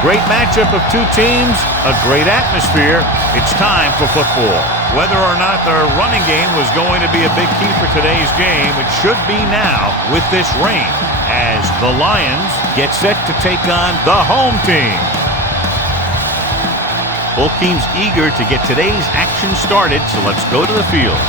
great matchup of two teams, a great atmosphere. It's time for football. Whether or not their running game was going to be a big key for today's game, it should be now with this rain, as the Lions get set to take on the home team. Both teams eager to get today's action started, so let's go to the field.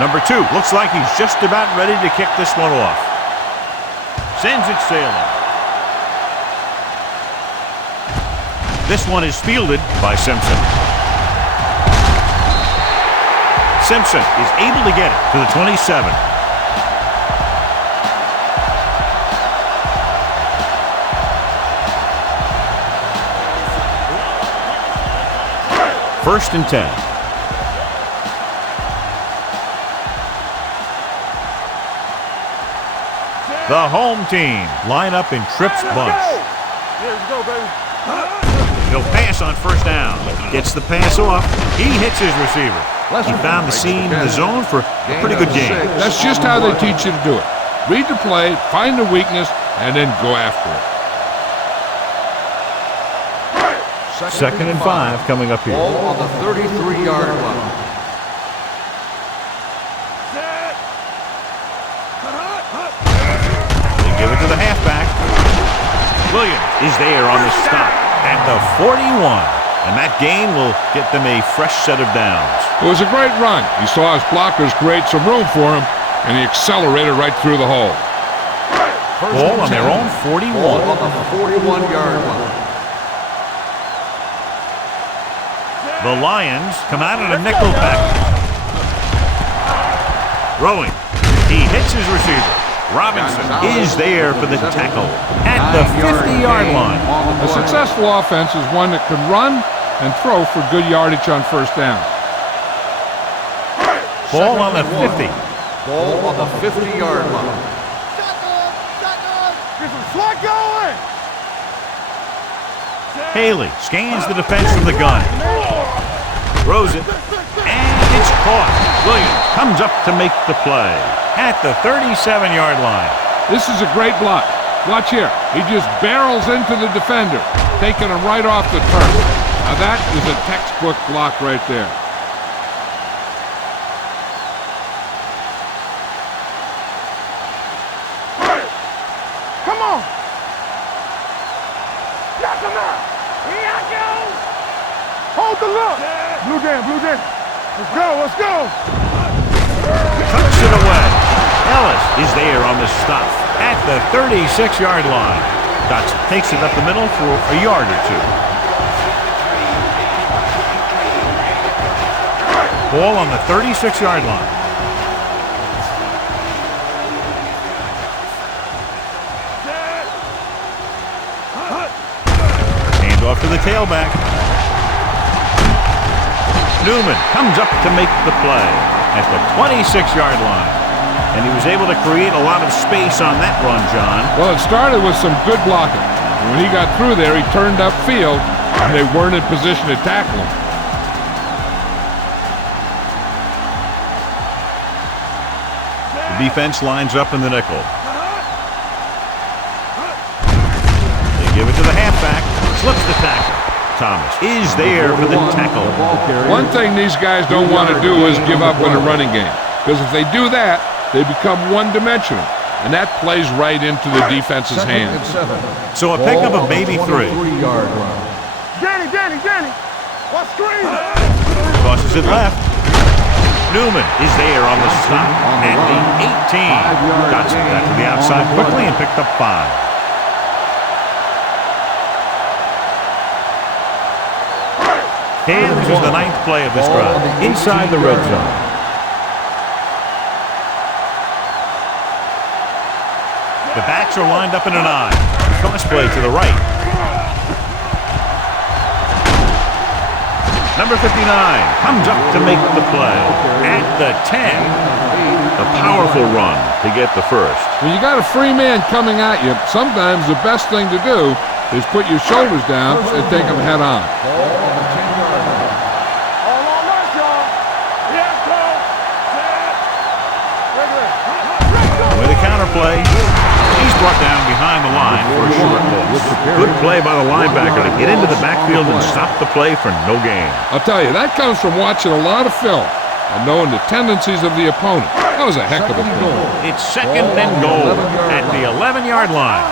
Number 2, looks like he's just about ready to kick this one off. Sends it sailing. This one is fielded by Simpson. Simpson is able to get it to the 27. First and 10. The home team line up in trips bunch. Let's go, baby. He'll pass on first down. Gets the pass off. He hits his receiver. He found the seam in the zone for a pretty good game. That's just how they teach you to do it. Read the play, find the weakness, and then go after it. Second and 5 coming up here. Ball on the 33-yard line. Give it to the halfback. Williams is there on the stop at the 41. And that gain will get them a fresh set of downs. It was a great run. He saw his blockers create some room for him, and he accelerated right through the hole. Ball on their own 41. Ball on the 41-yard line. The Lions come out in a nickel package. Throwing. He hits his receiver. Robinson is there for the tackle at the 50-yard line. A successful offense is one that can run and throw for good yardage on first down. Ball on the 50. Ball on the 50-yard line. Get some slack going. Haley scans the defense from the gun. Throws it. And it's caught. Williams comes up to make the play at the 37-yard line. This is a great block. Watch here. He just barrels into the defender, taking him right off the turf. Now that is a textbook block right there. Come on. Got him out. Here I go. Hold the look. Blue jam, blue jam. Let's go, let's go. Tucks it away. Ellis is there on the stop at the 36-yard line. Dotson takes it up the middle for a yard or two. Ball on the 36-yard line. Hand off to the tailback. Newman comes up to make the play at the 26-yard line. And he was able to create a lot of space on that run, John. Well, it started with some good blocking. When he got through there, he turned upfield, and they weren't in position to tackle him. The defense lines up in the nickel. They give it to the halfback. Slips the tackle. Thomas is there for the tackle. One thing these guys don't want to do is give up in a running game. Because if they do that, they become one-dimensional, and that plays right into the defense's hands. So a pickup of maybe 3. Danny, what screen? Crosses it left. Newman is there on the stop at the 18. Dotson got to the outside quickly and picked up 5. And this is the 9th play of this drive inside the red zone. The backs are lined up in an I. Cross play to the right. Number 59 comes up to make the play at the 10. A powerful run to get the first. When you got a free man coming at you, sometimes the best thing to do is put your shoulders down and take him head on. play. He's brought down behind the line for a short loss. Good play by the linebacker to get into the backfield and stop the play for no gain. I'll tell you, that comes from watching a lot of film and knowing the tendencies of the opponent. That was a heck of a play. It's second and goal at the 11-yard line.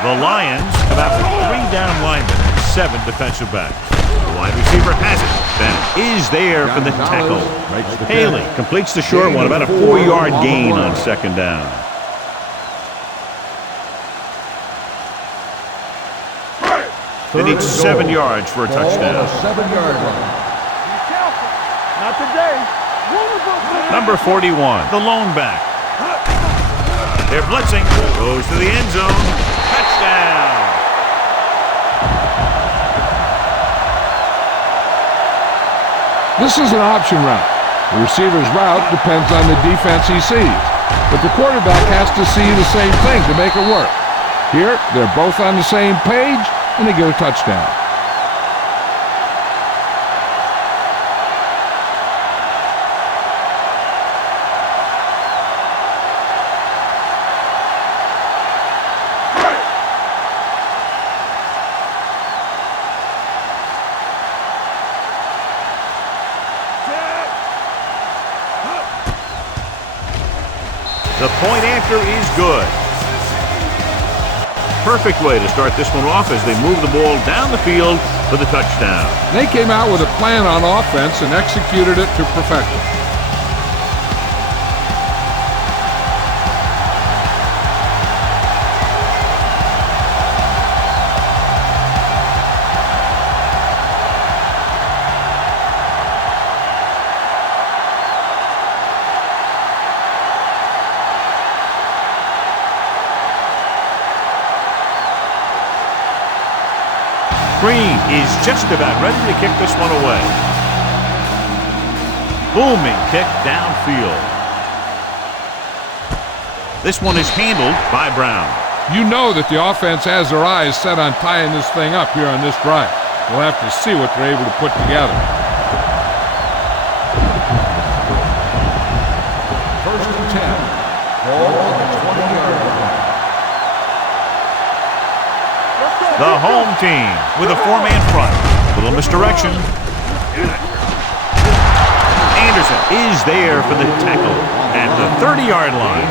The Lions come out with 3 down linemen and 7 defensive backs. The wide receiver has it. Bennett is there for the tackle. Haley completes the short one, about a 4-yard gain on second down. They need 7 yards for a touchdown. 7-yard line. Not today. Number 41, the lone back. They're blitzing. Goes to the end zone. Touchdown. This is an option route. The receiver's route depends on the defense he sees. But the quarterback has to see the same thing to make it work. Here, they're both on the same page, and they get a touchdown. The point after is good. Perfect way to start this one off as they move the ball down the field for the touchdown. They came out with a plan on offense and executed it to perfection. Green is just about ready to kick this one away. Booming kick downfield. This one is handled by Brown. You know that the offense has their eyes set on tying this thing up here on this drive. We'll have to see what they're able to put together. First and 10. Ball on the 20-yard line. The home team with a 4-man front. Little misdirection. Anderson is there for the tackle at the 30-yard line.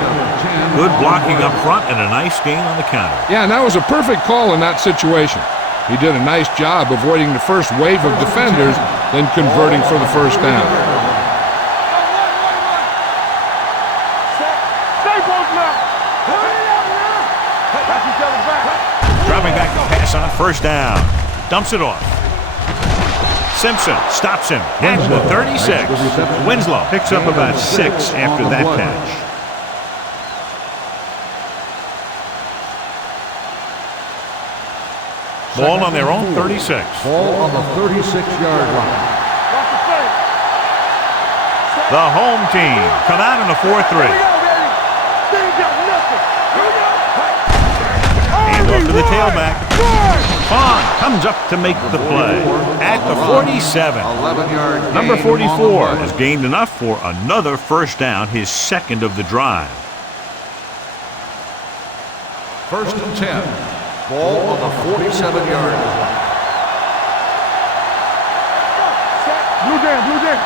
Good blocking up front and a nice gain on the counter. Yeah, and that was a perfect call in that situation. He did a nice job avoiding the first wave of defenders, then converting for the first down. Dropping back to pass on first down. Dumps it off. Simpson stops him at the 36. Winslow picks up about 6 after that catch. Ball on their own 36. Ball on the 36-yard line. The home team come out in a 4-3. Off to the tailback. Baton comes up to make the play at the 47. 11-yard Number gain 44 on the has gained enough for another first down, his second of the drive. First and 10. Ball on the 47-yard line. Blue jam.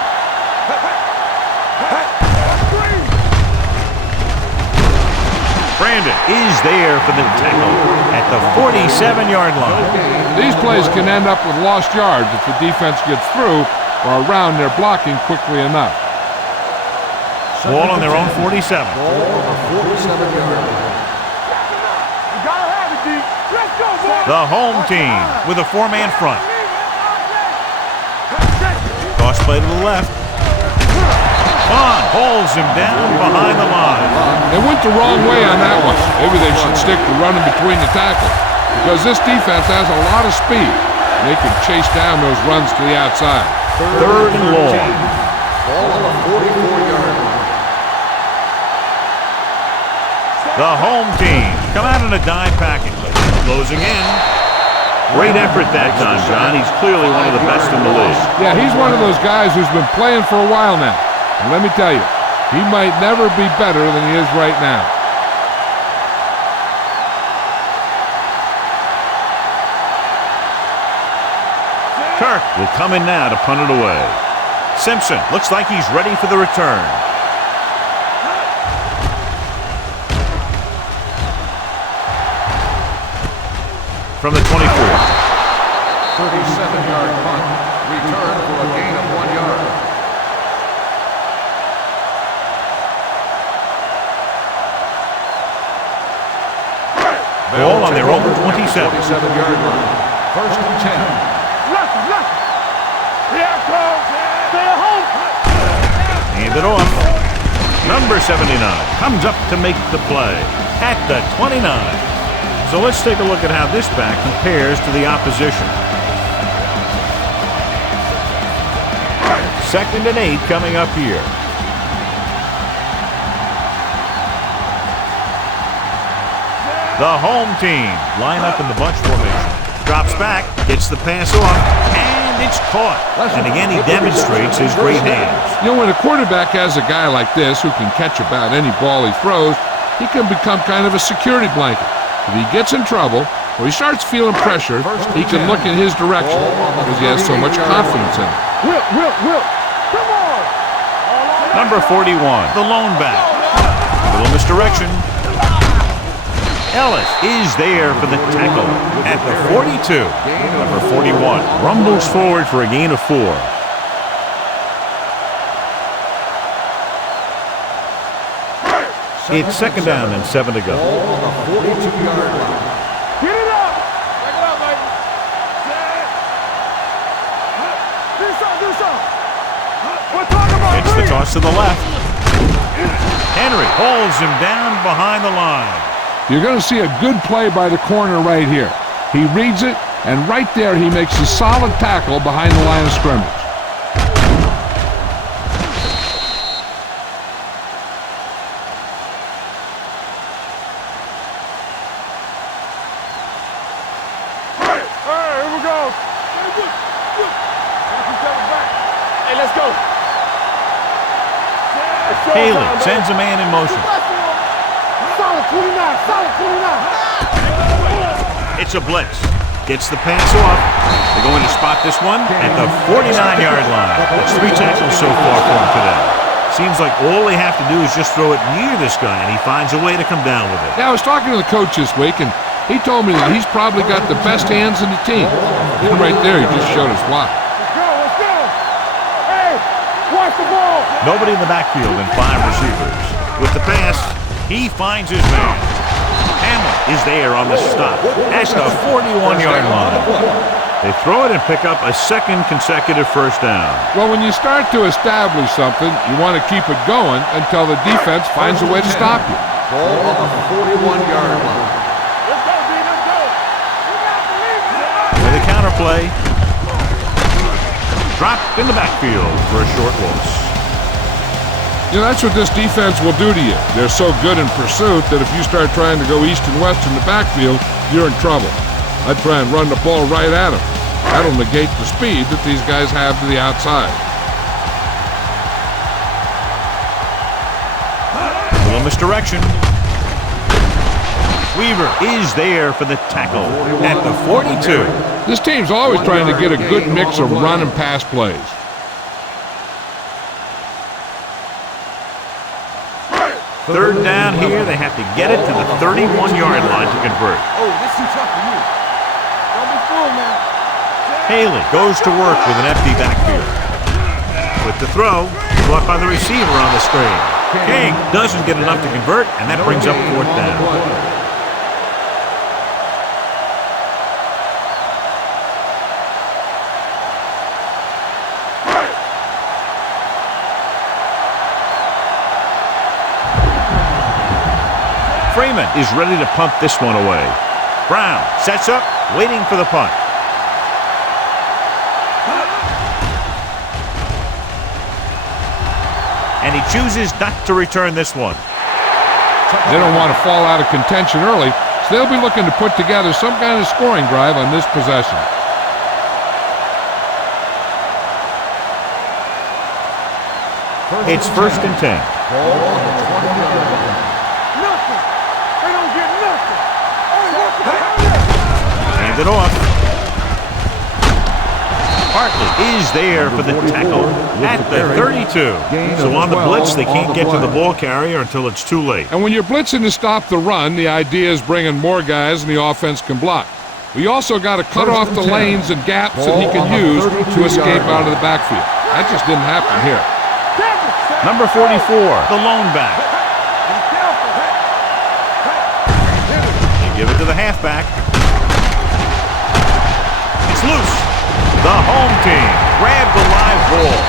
Brandon is there for the tackle at the 47-yard line. These plays can end up with lost yards if the defense gets through or around their blocking quickly enough. Ball on their own 47. Ball on the 47-yard line. The home team with a 4-man front. Toss play to the left. Baton holds him down behind the line. They went the wrong way on that one. Maybe they should stick to running between the tackles because this defense has a lot of speed and they can chase down those runs to the outside. Third and long. Ball on the 44-yard line. The home team come out in a dime package. Closing in. Great effort that time, John. He's clearly one of the best in the league. Yeah, he's one of those guys who's been playing for a while now. And let me tell you, He might never be better than he is right now. Kirk will come in now to punt it away. Simpson looks like he's ready for the return. From the 24. 37-yard punt. Return for a gain of 1 yard. Ball on their own 27. 27-yard line. First and 10. Hand it off. Number 79 comes up to make the play at the 29. So let's take a look at how this back compares to the opposition. 2nd and 8 coming up here. The home team line up in the bunch formation. Drops back, gets the pass off, and it's caught. And again, he demonstrates his great hands. You know, when a quarterback has a guy like this who can catch about any ball he throws, he can become kind of a security blanket. If he gets in trouble or he starts feeling pressure, he can look in his direction because he has so much confidence in him. Will, come on! Number 41, the lone back. Little misdirection. Ellis is there for the tackle at the 42. Number 41 rumbles forward for a gain of 4. It's 2nd down and 7 to go. On the 42-yard line. Get it up! Break it up, baby. Do something. We're talking about It's the toss to the left. Henry holds him down behind the line. You're going to see a good play by the corner right here. He reads it, and right there he makes a solid tackle behind the line of scrimmage. Here we go. Hey, let's go. Haley sends a man in motion. Solid 29. It's a blitz. Gets the pass off. They're going to spot this one at the 49-yard line. It's 3 tackles so far for him today. Seems like all they have to do is just throw it near this guy, and he finds a way to come down with it. Yeah, I was talking to the coach this week, and he told me that he's probably got the best hands in the team. And right there, he just showed us why. Let's go. Hey, watch the ball. Nobody in the backfield and 5 receivers. With the pass, he finds his man. Hamlin is there on the stop at the 41-yard line. They throw it and pick up a 2nd consecutive first down. Well, when you start to establish something, you want to keep it going until the defense finds a way to stop you. Ball on the 41-yard line. Let's go, B. Let's go. You got to believe it. With a counterplay. Dropped in the backfield for a short loss. You know, that's what this defense will do to you. They're so good in pursuit that if you start trying to go east and west in the backfield, you're in trouble. I'd try and run the ball right at them. That'll negate the speed that these guys have to the outside. Little misdirection. Weaver is there for the tackle at the 42. This team's always trying to get a good mix of run and pass plays. Third down here. They have to get it to the 31-yard line to convert. Oh, this is tough for you. Don't be fooled, man. Haley goes to work with an empty backfield. With the throw, brought by the receiver on the screen. King doesn't get enough to convert, and that brings up 4th down. Freeman is ready to punt this one away. Brown sets up, waiting for the punt. And he chooses not to return this one. They don't want to fall out of contention early, so they'll be looking to put together some kind of scoring drive on this possession. It's first and 10. Ball on the 20-yard line. Nothing. They don't get nothing. Hand it off. Hartley is there for the tackle at the 32. So on the blitz, they can't get to the ball carrier until it's too late. And when you're blitzing to stop the run, the idea is bringing more guys and the offense can block. We also got to cut off the lanes and gaps that he can use to escape out of the backfield. That just didn't happen here. Number 44, the lone back. They give it to the halfback. It's loose. The home team grabbed the live ball.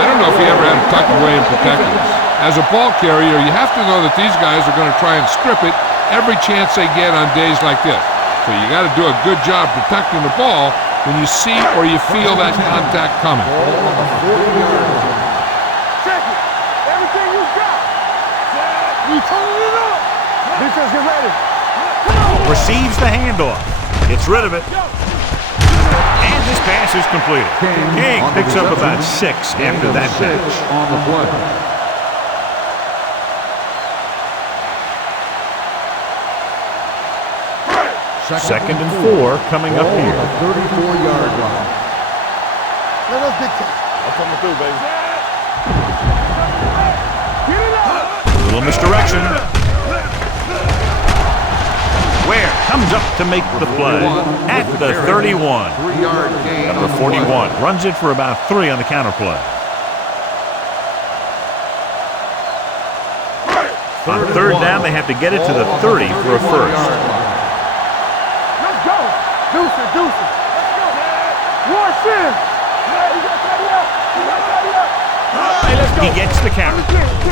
I don't know if he ever had to tuck away and protect it. As a ball carrier, you have to know that these guys are going to try and strip it every chance they get on days like this. So you got to do a good job protecting the ball when you see or you feel that contact coming. Check it. Everything you got. You turning it up. Defense, get ready. Receives the handoff. Gets rid of it. And this pass is completed. King picks up about 6 after that catch. On the play. Second and 4 coming up here. 34-yard line. Let us dictate. I'm coming through, baby. Get it up. A little misdirection. Ware comes up to make the play at the 31. 3-yard gain. Number 41 runs it for about 3 on the counter play. On third down, they have to get it to the 30 for a first. Let's go. Deuce it. Let's go. Wash in. He gets the carry.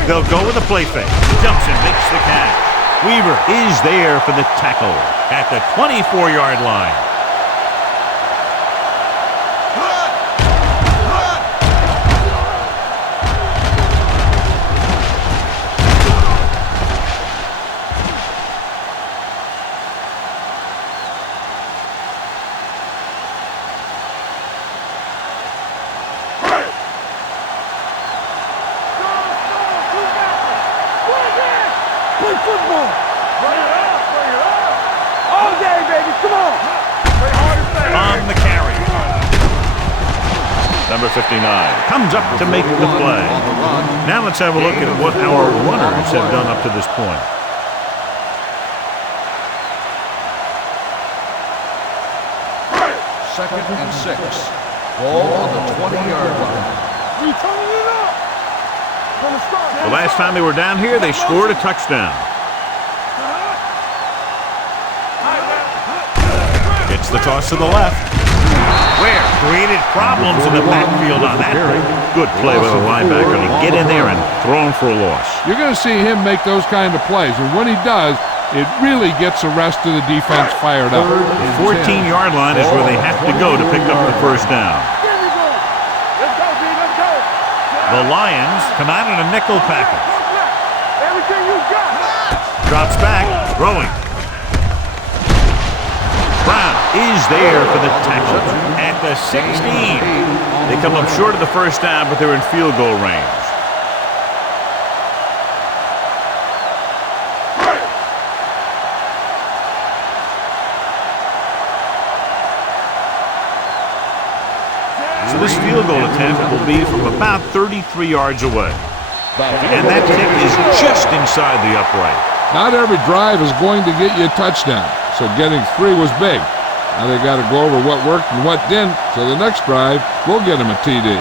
They'll go with a play fake. Jumps and makes the catch. Weaver is there for the tackle at the 24-yard line. Play football. Bring it up. All day, baby. Come on. Play hard and fast. On the carry. Number 59 comes up to make the play. Now let's have a look at what our runners have done up to this point. Second and 6. Ball on the 20-yard line. We turning it up. Gonna start. The last time they were down here, they scored a touchdown. Gets the toss to the left. Ware created problems in the backfield on that. Good play by the linebacker to get in there and throw him for a loss. You're going to see him make those kind of plays, and when he does, it really gets the rest of the defense fired up. The 14-yard line is where they have to go to pick up the first down. There we go. Let's go, B. Let's go. The Lions come out in a nickel package. Everything you got. Drops back, throwing. Brown is there for the tackle at the 16. They come up short of the first down, but they're in field goal range. So this field goal attempt will be from about 33 yards away. And that kick is just inside the upright. Not every drive is going to get you a touchdown, so getting 3 was big. Now they got to go over what worked and what didn't, so the next drive will get them a TD.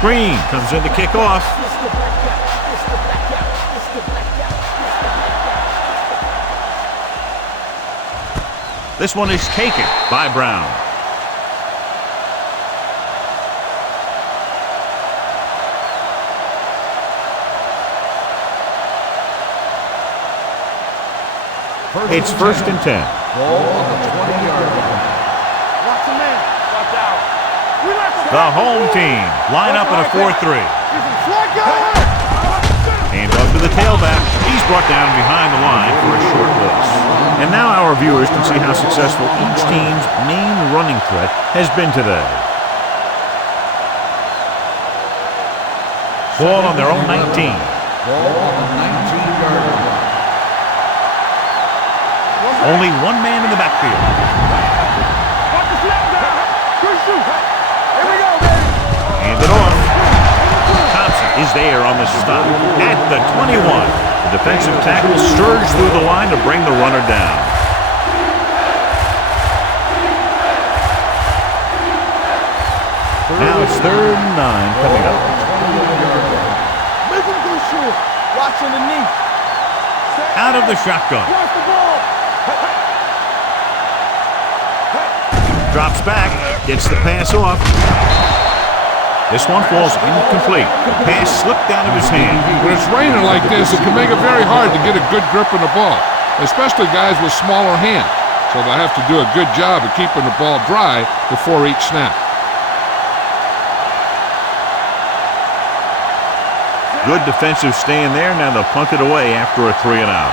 Green comes in to kick off. This one is taken by Brown. It's first and 10. Ball on the 20-yard line. Watch the man. Watch out. We like to The home team line up in a 4-3. Hand off to the tailback. He's brought down behind the line for a short loss. And now our viewers can see how successful each team's main running threat has been today. Ball on their own 19. Ball on the 19-yard line. Only one man in the backfield. Hand it off. Thompson is there on the stop at the 21. The defensive tackle surged through the line to bring the runner down. Now it's 3rd and 9 coming up. Watch underneath. Out of the shotgun. Drops back, gets the pass off. This one falls incomplete. The pass slipped out of his hand. When it's raining like this, it can make it very hard to get a good grip on the ball, especially guys with smaller hands. So they'll have to do a good job of keeping the ball dry before each snap. Good defensive stand there. Now they'll punt it away after a 3 and out.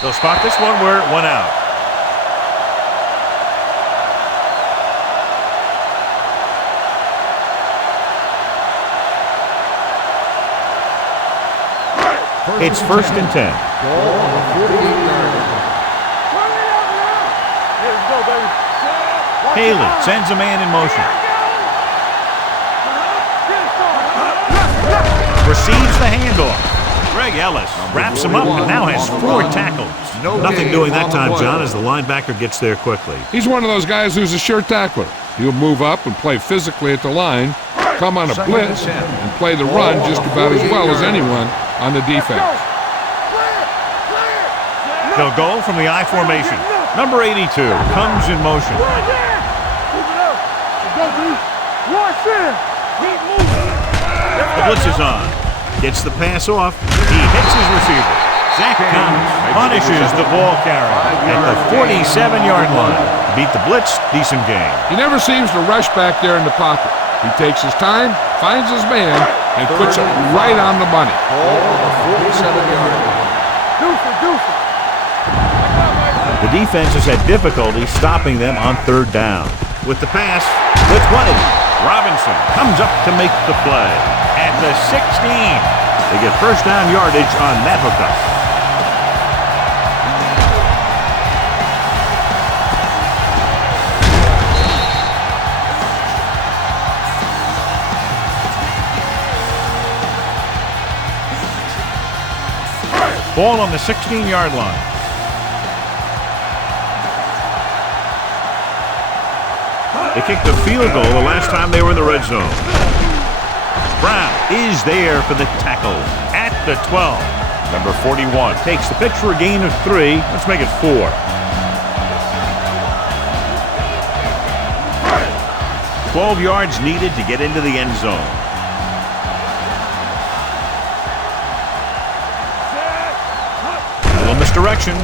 They'll spot this one where it went out. It's 1st and 10. Ball on the 48-yard line. Haley sends a man in motion. Receives the handoff. Greg Ellis wraps him up and now has 4 tackles. Nothing doing that time, John, as the linebacker gets there quickly. He's one of those guys who's a sure tackler. He'll move up and play physically at the line, come on a blitz, and play the run just about as well as anyone on the defense. They'll go from the I formation. Number 82 comes in motion. The blitz is on. Gets the pass off. He hits his receiver. Zach Thomas punishes the ball carrier at the 47-yard line. Beat the blitz, decent game. He never seems to rush back there in the pocket. He takes his time, finds his man, and puts it right on the money. Ball on the 47-yard line. The defense has had difficulty stopping them on 3rd down. With the pass, the 20. Robinson comes up to make the play. At the 16. They get 1st down yardage on that hookup. Ball on the 16-yard line. They kicked a field goal the last time they were in the red zone. Brown is there for the tackle at the 12. Number 41 takes the pitch for a gain of 3. Let's make it 4. $12 yards needed to get into the end zone. A little misdirection.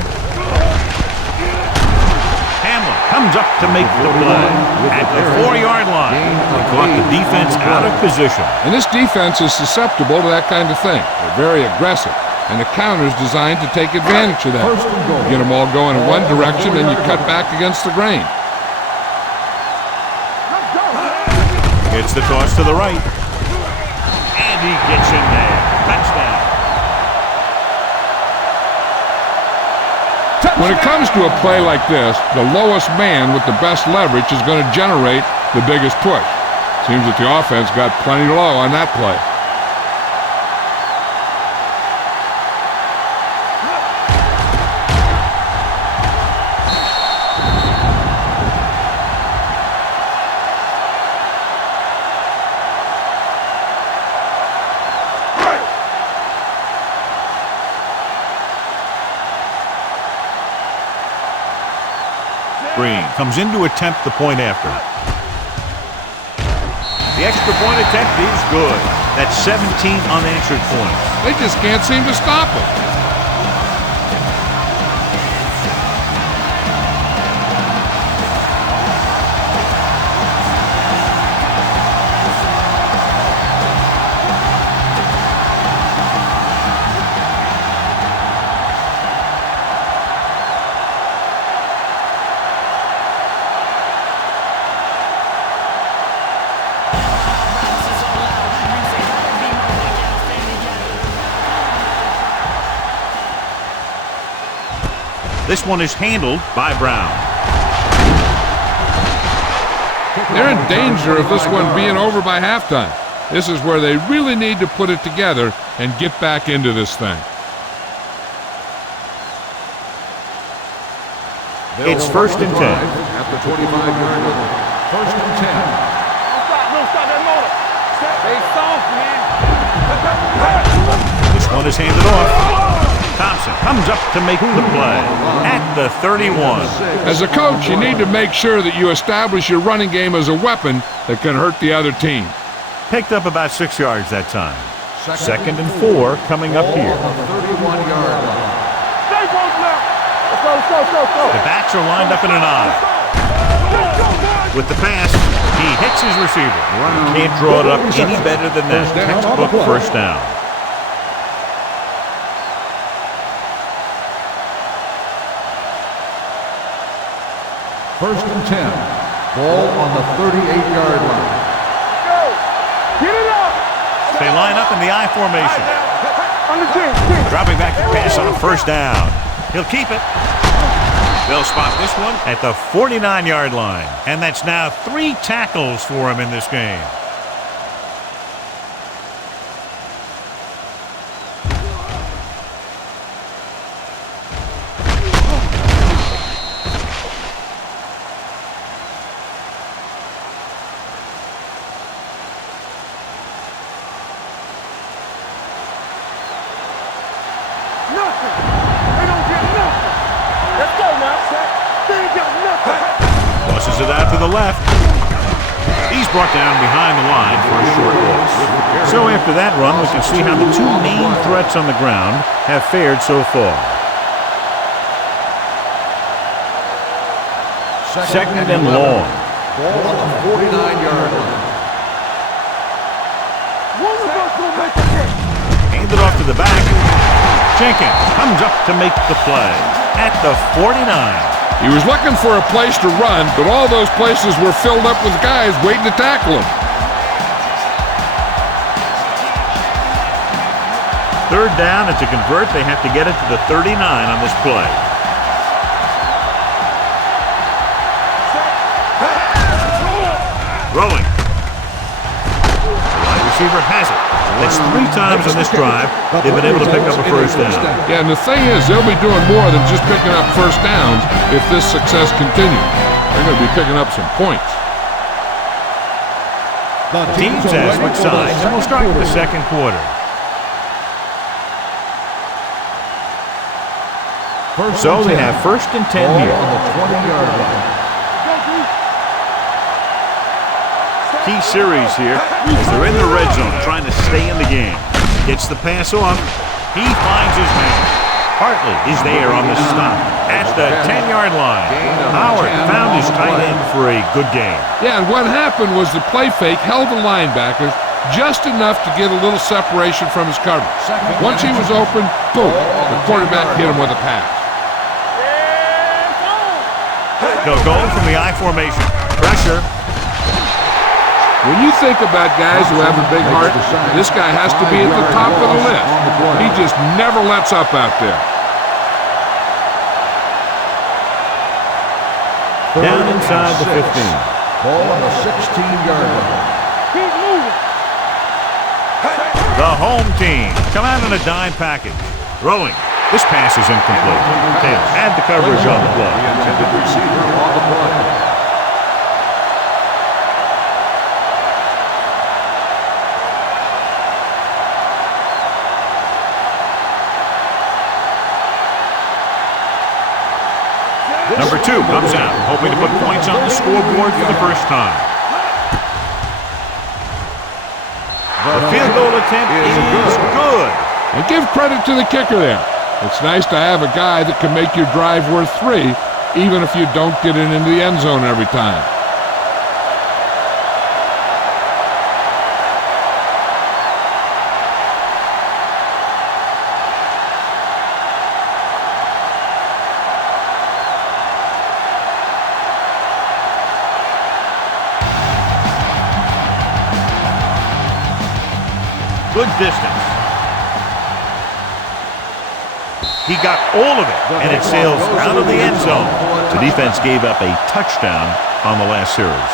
Hamlin comes up to make the play at the 4-yard line. They caught the defense out of position. And this defense is susceptible to that kind of thing. They're very aggressive, and the counter is designed to take advantage of that. Get them all going in one direction, and you cut back against the grain. Gets the toss to the right. And he gets in there. Touchdown. When it comes to a play like this, the lowest man with the best leverage is going to generate the biggest push. Seems that the offense got plenty low on that play. Green comes in to attempt the point after. The extra point attempt is good. That's 17 unanswered points. They just can't seem to stop him. This one is handled by Brown. They're in danger of this one being over by halftime. This is where they really need to put it together and get back into this thing. It's 1st and 10. At the 25-yard line. 1st and 10. Don't stop that motor. Stay soft, man. This one is handed off. Thompson comes up to make the play at the 31. As a coach, you need to make sure that you establish your running game as a weapon that can hurt the other team. Picked up about 6 yards that time. 2nd and 4 coming up here. On the 31-yard line. Stay close now. Let's go. The backs are lined up in an I. With the pass, he hits his receiver. Can't draw it up any better than that. Textbook first down. First and 10. Ball on the 38-yard line. Go. Get it up. They line up in the I formation. On the 10. Dropping back to pass on 1st down. He'll keep it. They'll spot this one at the 49-yard line. And that's now 3 tackles for him in this game. Nothing. They don't get nothing. Let's go now. They ain't got nothing. Tosses it out to the left. He's brought down behind the line for a short loss. So after that run, we can see how the 2 main threats on the ground have fared so far. 2nd and long. Ball on the 49-yard line. One of us will make a hit. Handed off to the back. Jenkins comes up to make the play at the 49. He was looking for a place to run, but all those places were filled up with guys waiting to tackle him. 3rd down, and to convert, they have to get it to the 39 on this play. Rolling. The wide receiver has it. That's 3 times on this drive they've been able to pick up a 1st down. Yeah, and the thing is, they'll be doing more than just picking up 1st downs if this success continues. They're going to be picking up some points. The teams have switched sides, and we'll start with the 2nd quarter. So they have 1st and 10 here. On the 20-yard line. Key series here as they're in the red zone trying to stay in the game. Gets the pass off. He finds his man. Hartley is there on the stop at the 10-yard line. Howard found his tight end for a good game. Yeah, and what happened was the play fake held the linebackers just enough to get a little separation from his coverage. Once he was open, boom, the quarterback hit him with a pass. They'll go from the I formation. Pressure. When you think about guys who have a big heart, this guy has to be at the top of the list. He just never lets up out there. Down inside the 15. Ball on the 16-yard line. Keep moving. The home team come out in a dime package. Rolling. This pass is incomplete. Taylor had the coverage on the play. The intended receiver on the play. Number 2 comes out, hoping to put points on the scoreboard for the first time. The field goal attempt is good. And give credit to the kicker there. It's nice to have a guy that can make your drive worth 3, even if you don't get it into the end zone every time. Good distance. He got all of it, and it sails out of the end zone. The defense gave up a touchdown on the last series.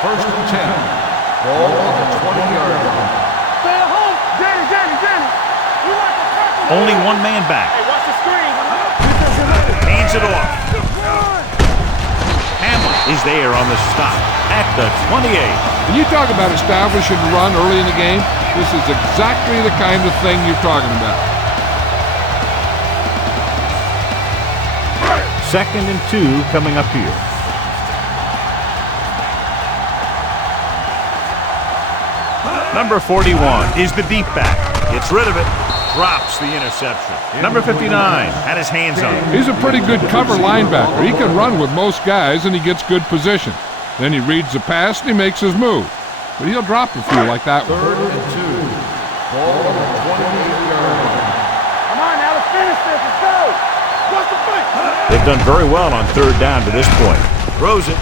First and 10. Ball on the 20-yard line. Stay at home. Danny. You want the tackle. Only one man back. Hey, watch the screen. Hands it off. Hamlin is there on the stop at the 28. When you talk about establishing the run early in the game, this is exactly the kind of thing you're talking about. 2nd and 2 coming up here. Number 41 is the deep back. Gets rid of it. Drops the interception. Number 59 had his hands on it. He's a pretty good cover linebacker. He can run with most guys, and he gets good position. Then he reads the pass, and he makes his move. But he'll drop a few like that one. 3rd and 2. Ball on the 28-yard line. Come on now, let's finish this. Let's go. What's the play? They've done very well on 3rd down to this point. Throws it.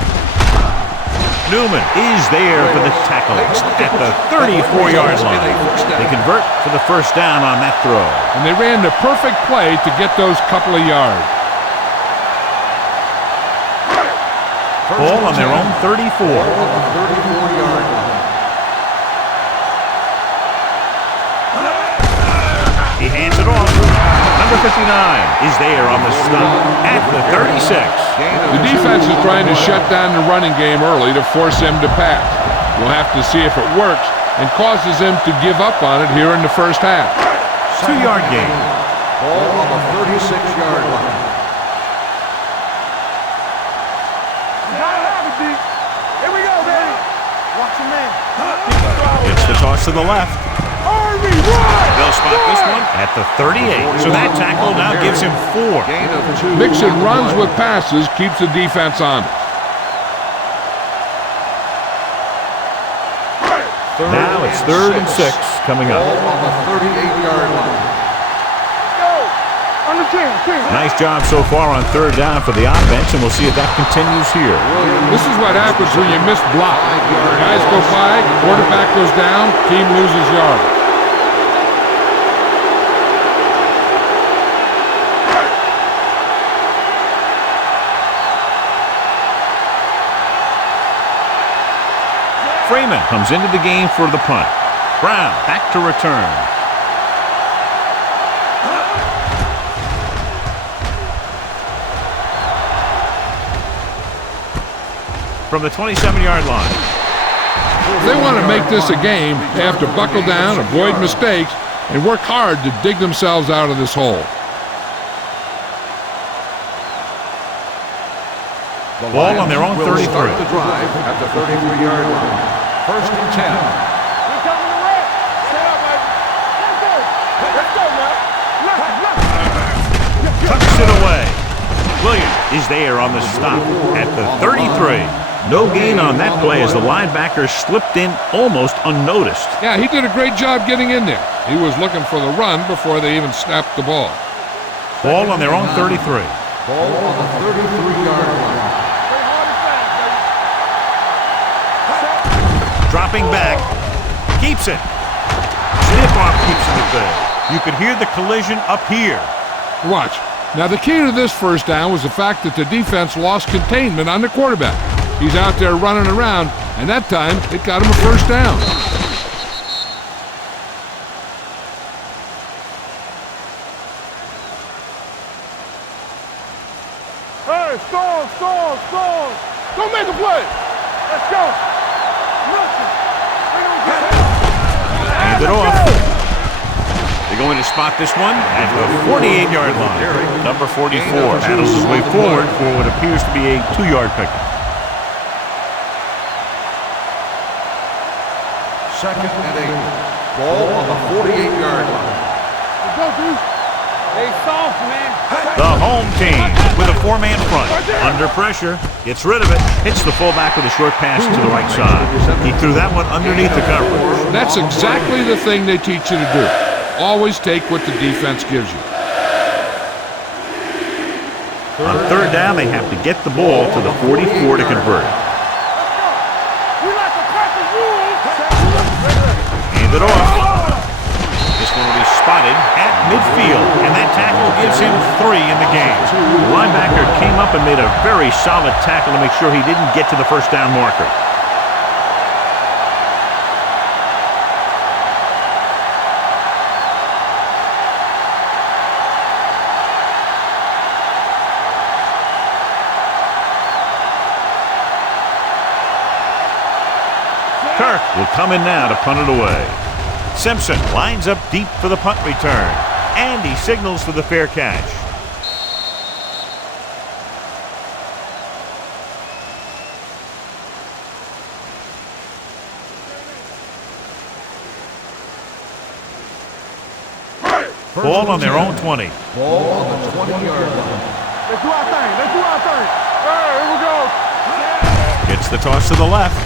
Newman is there for the tackle at the 34-yard line. They convert for the first down on that throw. And they ran the perfect play to get those couple of yards. Ball on their own 34. Ball on the 34-yard line. He hands it off. Number 59 is there on the stop at the 36. The defense is trying to shut down the running game early to force him to pass. We'll have to see if it works and causes him to give up on it here in the first half. 2-yard gain. Ball on the 36-yard line. Here we go, baby. Watch your man. It's the toss to the left. Harvey, run! They'll spot this one at the 38. So that tackle now gives him 4. Gain of 2. Mixing runs with passes keeps the defense honest. Now it's 3rd and 6 coming up. Ball on the 38-yard line. Go. On the 10. Nice job so far on 3rd down for the offense, and we'll see if that continues here. This is what happens when you miss block. Guys go by, quarterback goes down, team loses yards. Freeman comes into the game for the punt. Brown back to return. From the 27-yard line. If they want to make this a game, they have to buckle down, avoid mistakes, and work hard to dig themselves out of this hole. Ball on their own 33. Start the drive at the 33-yard line. 1st and 10. We're coming to run. Set up, baby. Let's go now. Tucks it away. Williams is there on the stop at the 33. No gain on that play as the linebacker slipped in almost unnoticed. Yeah, he did a great job getting in there. He was looking for the run before they even snapped the ball. Ball on their own 33. Ball on the 33-yard line. Dropping back. Keeps it. Stiff-arm keeps it at bay. You could hear the collision up here. Watch. Now, the key to this first down was the fact that the defense lost containment on the quarterback. He's out there running around, and that time it got him a first down. Hey, stall. Don't make a play. Let's go. Hands it off. They're going to spot this one at the 48-yard line. Number 44 battles his way forward for what appears to be a 2-yard pickup. 2nd and 8. Ball on the 48-yard line. Let's go, dude. Hey, soft, man. The home team with a 4-man front. Under pressure. Gets rid of it. Hits the fullback with a short pass to the right side. He threw that one underneath the coverage. That's exactly the thing they teach you to do. Always take what the defense gives you. On 3rd down, they have to get the ball to the 44 to convert. We like to practice rules. Hand it off. This one will be spotted at midfield, and that tackle gives him 3 in the game. The linebacker came up and made a very solid tackle to make sure he didn't get to the first down marker. Kirk will come in now to punt it away. Simpson lines up deep for the punt return, and he signals for the fair catch. Ball on their own 20. Ball on the 20-yard line. Let's do our thing. Let's do our thing. Here we go. Gets the toss to the left.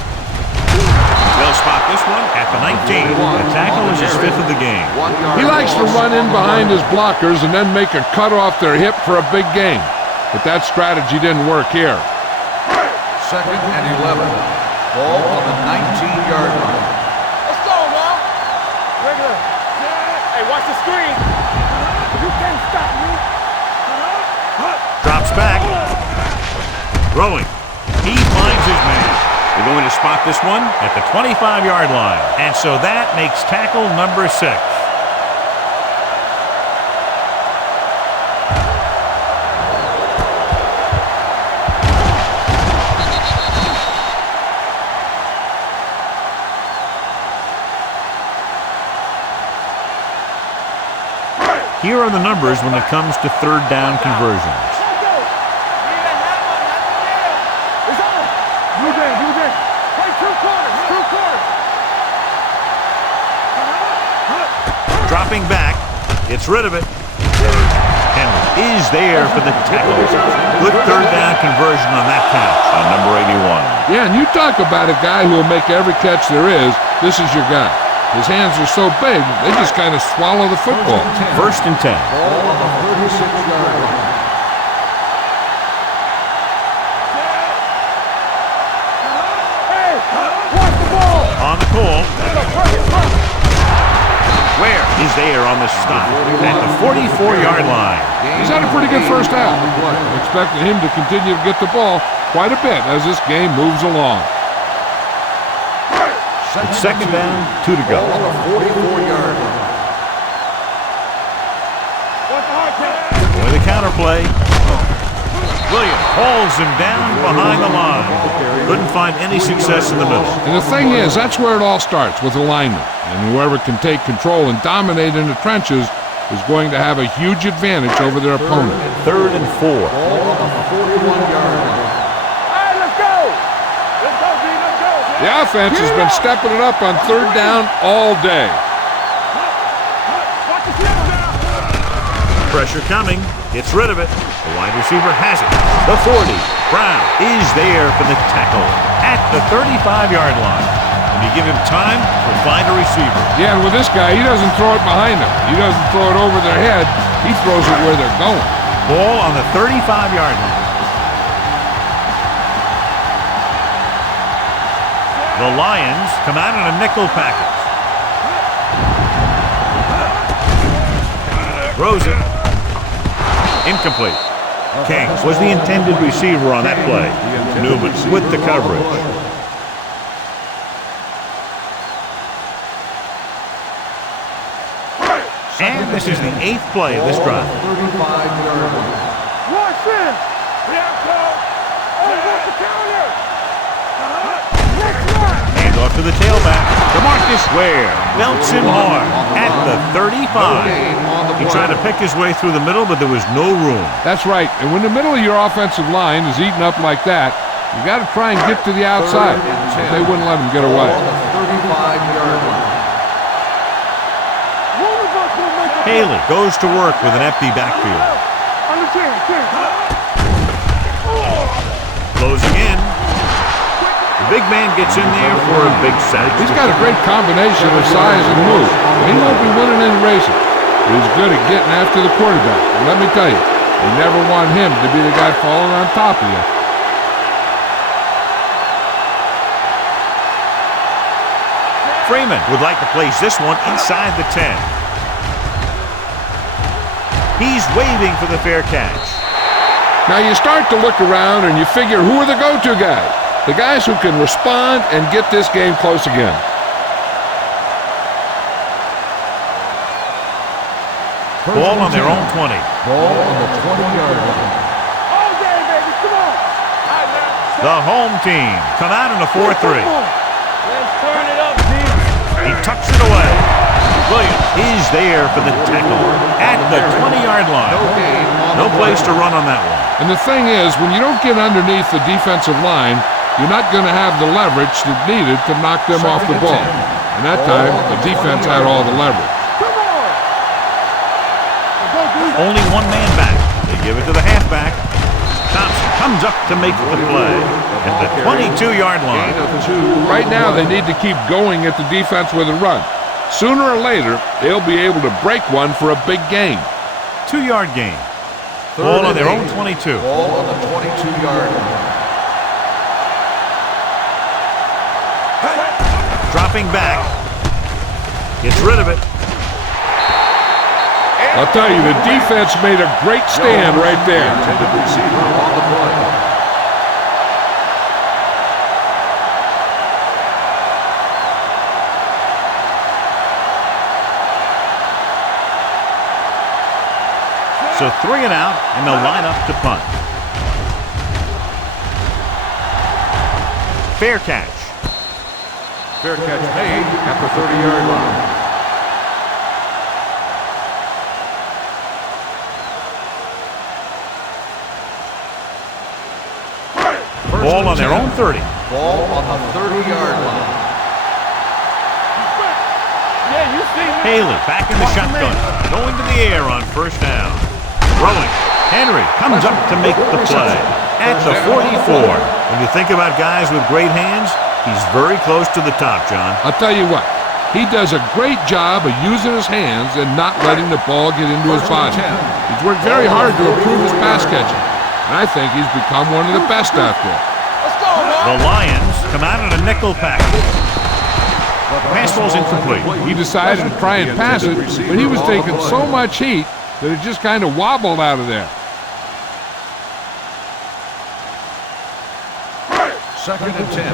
They'll spot this one at the 19. The tackle is his 5th of the game. He likes to run in behind his blockers and then make a cut off their hip for a big gain. But that strategy didn't work here. 2nd and 11. Ball on the 19-yard line. Let's go, now. Regular. Hey, watch the screen. You can't stop me. Drops back. Throwing. He finds his man. They're going to spot this one at the 25-yard line. And so that makes tackle number 6. Here are the numbers when it comes to 3rd down conversions. Dropping back, gets rid of it. Henry is there for the tackle. Good 3rd down conversion on that catch on number 81. Yeah, and you talk about a guy who will make every catch there is. This is your guy. His hands are so big, they just kind of swallow the football. 1st and 10. Ball on the 36-yard line. Hey, watch the ball. On the call. Where is there on the stop at the 44-yard line. He's had a pretty good first half. I'm expecting him to continue to get the ball quite a bit as this game moves along. It's 2nd down, 2 to go. Ball on the 44-yard line. With the counterplay. Williams hauls him down behind the line. Couldn't find any success in the middle. And the thing is, that's where it all starts, with alignment. And whoever can take control and dominate in the trenches is going to have a huge advantage over their opponent. 3rd and 4. Ball on the 41-yard line. Hey, let's go. Let's go, B. Let's go. The offense has been stepping it up on 3rd down all day. Watch the snap now. Pressure coming. Gets rid of it. The wide receiver has it. The 40. Brown is there for the tackle at the 35-yard line. And you give him time to find a receiver. Yeah, and with this guy, he doesn't throw it behind them. He doesn't throw it over their head. He throws it where they're going. Ball on the 35-yard line. The Lions come out in a nickel package. Throws it. Incomplete. King was the intended receiver on that play. Newman with the coverage. And this is the 8th play of this drive. 35-yard line. Watch this. Oh, what's the counter? Hand off to the tailback. DeMarcus Ware belts him hard at the 35. He tried to pick his way through the middle, but there was no room. That's right. And when the middle of your offensive line is eaten up like that, you got to try and get to the outside. But they wouldn't let him get away. Ball on the 35-yard line. Haley goes to work with an empty backfield. Closing in. The big man gets in there for a big sack. He's got a great combination of size and move. He won't be winning any races, but he's good at getting after the quarterback. And let me tell you, you never want him to be the guy falling on top of you. Freeman would like to place this one inside the 10. He's waving for the fair catch. Now you start to look around and you figure, who are the go-to guys? The guys who can respond and get this game close again. Ball on their own 20. Ball on the 20-yard line. All day, baby. Come on. The home team come out in a 4-3. Let's turn it up, team. He tucks it away. Williams is there for the tackle at the 20-yard line. No place to run on that one. And the thing is, when you don't get underneath the defensive line, you're not going to have the leverage that's needed to knock them off the ball. And that time, the defense had all the leverage. Come on. Only one man back. They give it to the halfback. Thompson comes up to make the play at the 22-yard line. Right now, they need to keep going at the defense with a run. Sooner or later, they'll be able to break one for a big gain. 2-yard gain. Ball on their own 22. Ball on the 22-yard line. Dropping back. Gets rid of it. I'll tell you, the defense made a great stand right there. Intended receiver on the play. So 3 and out, and they'll line up to punt. Fair catch. Fair catch made at the 30-yard line. Ball on their own 30. Ball on the 30-yard line. Yeah, you see me. Haley back in the shotgun. Going to the air on first down. Throwing. Henry comes up to make the play at the 44. When you think about guys with great hands, he's very close to the top, John. I'll tell you what, he does a great job of using his hands and not letting the ball get into his body. He's worked very hard to improve his pass catching, and I think he's become one of the best out there. Let's go, man. The Lions come out in a nickel package. Pass ball's incomplete. He decided to try and pass it, but he was taking so much heat that it just kind of wobbled out of there. Second and 10.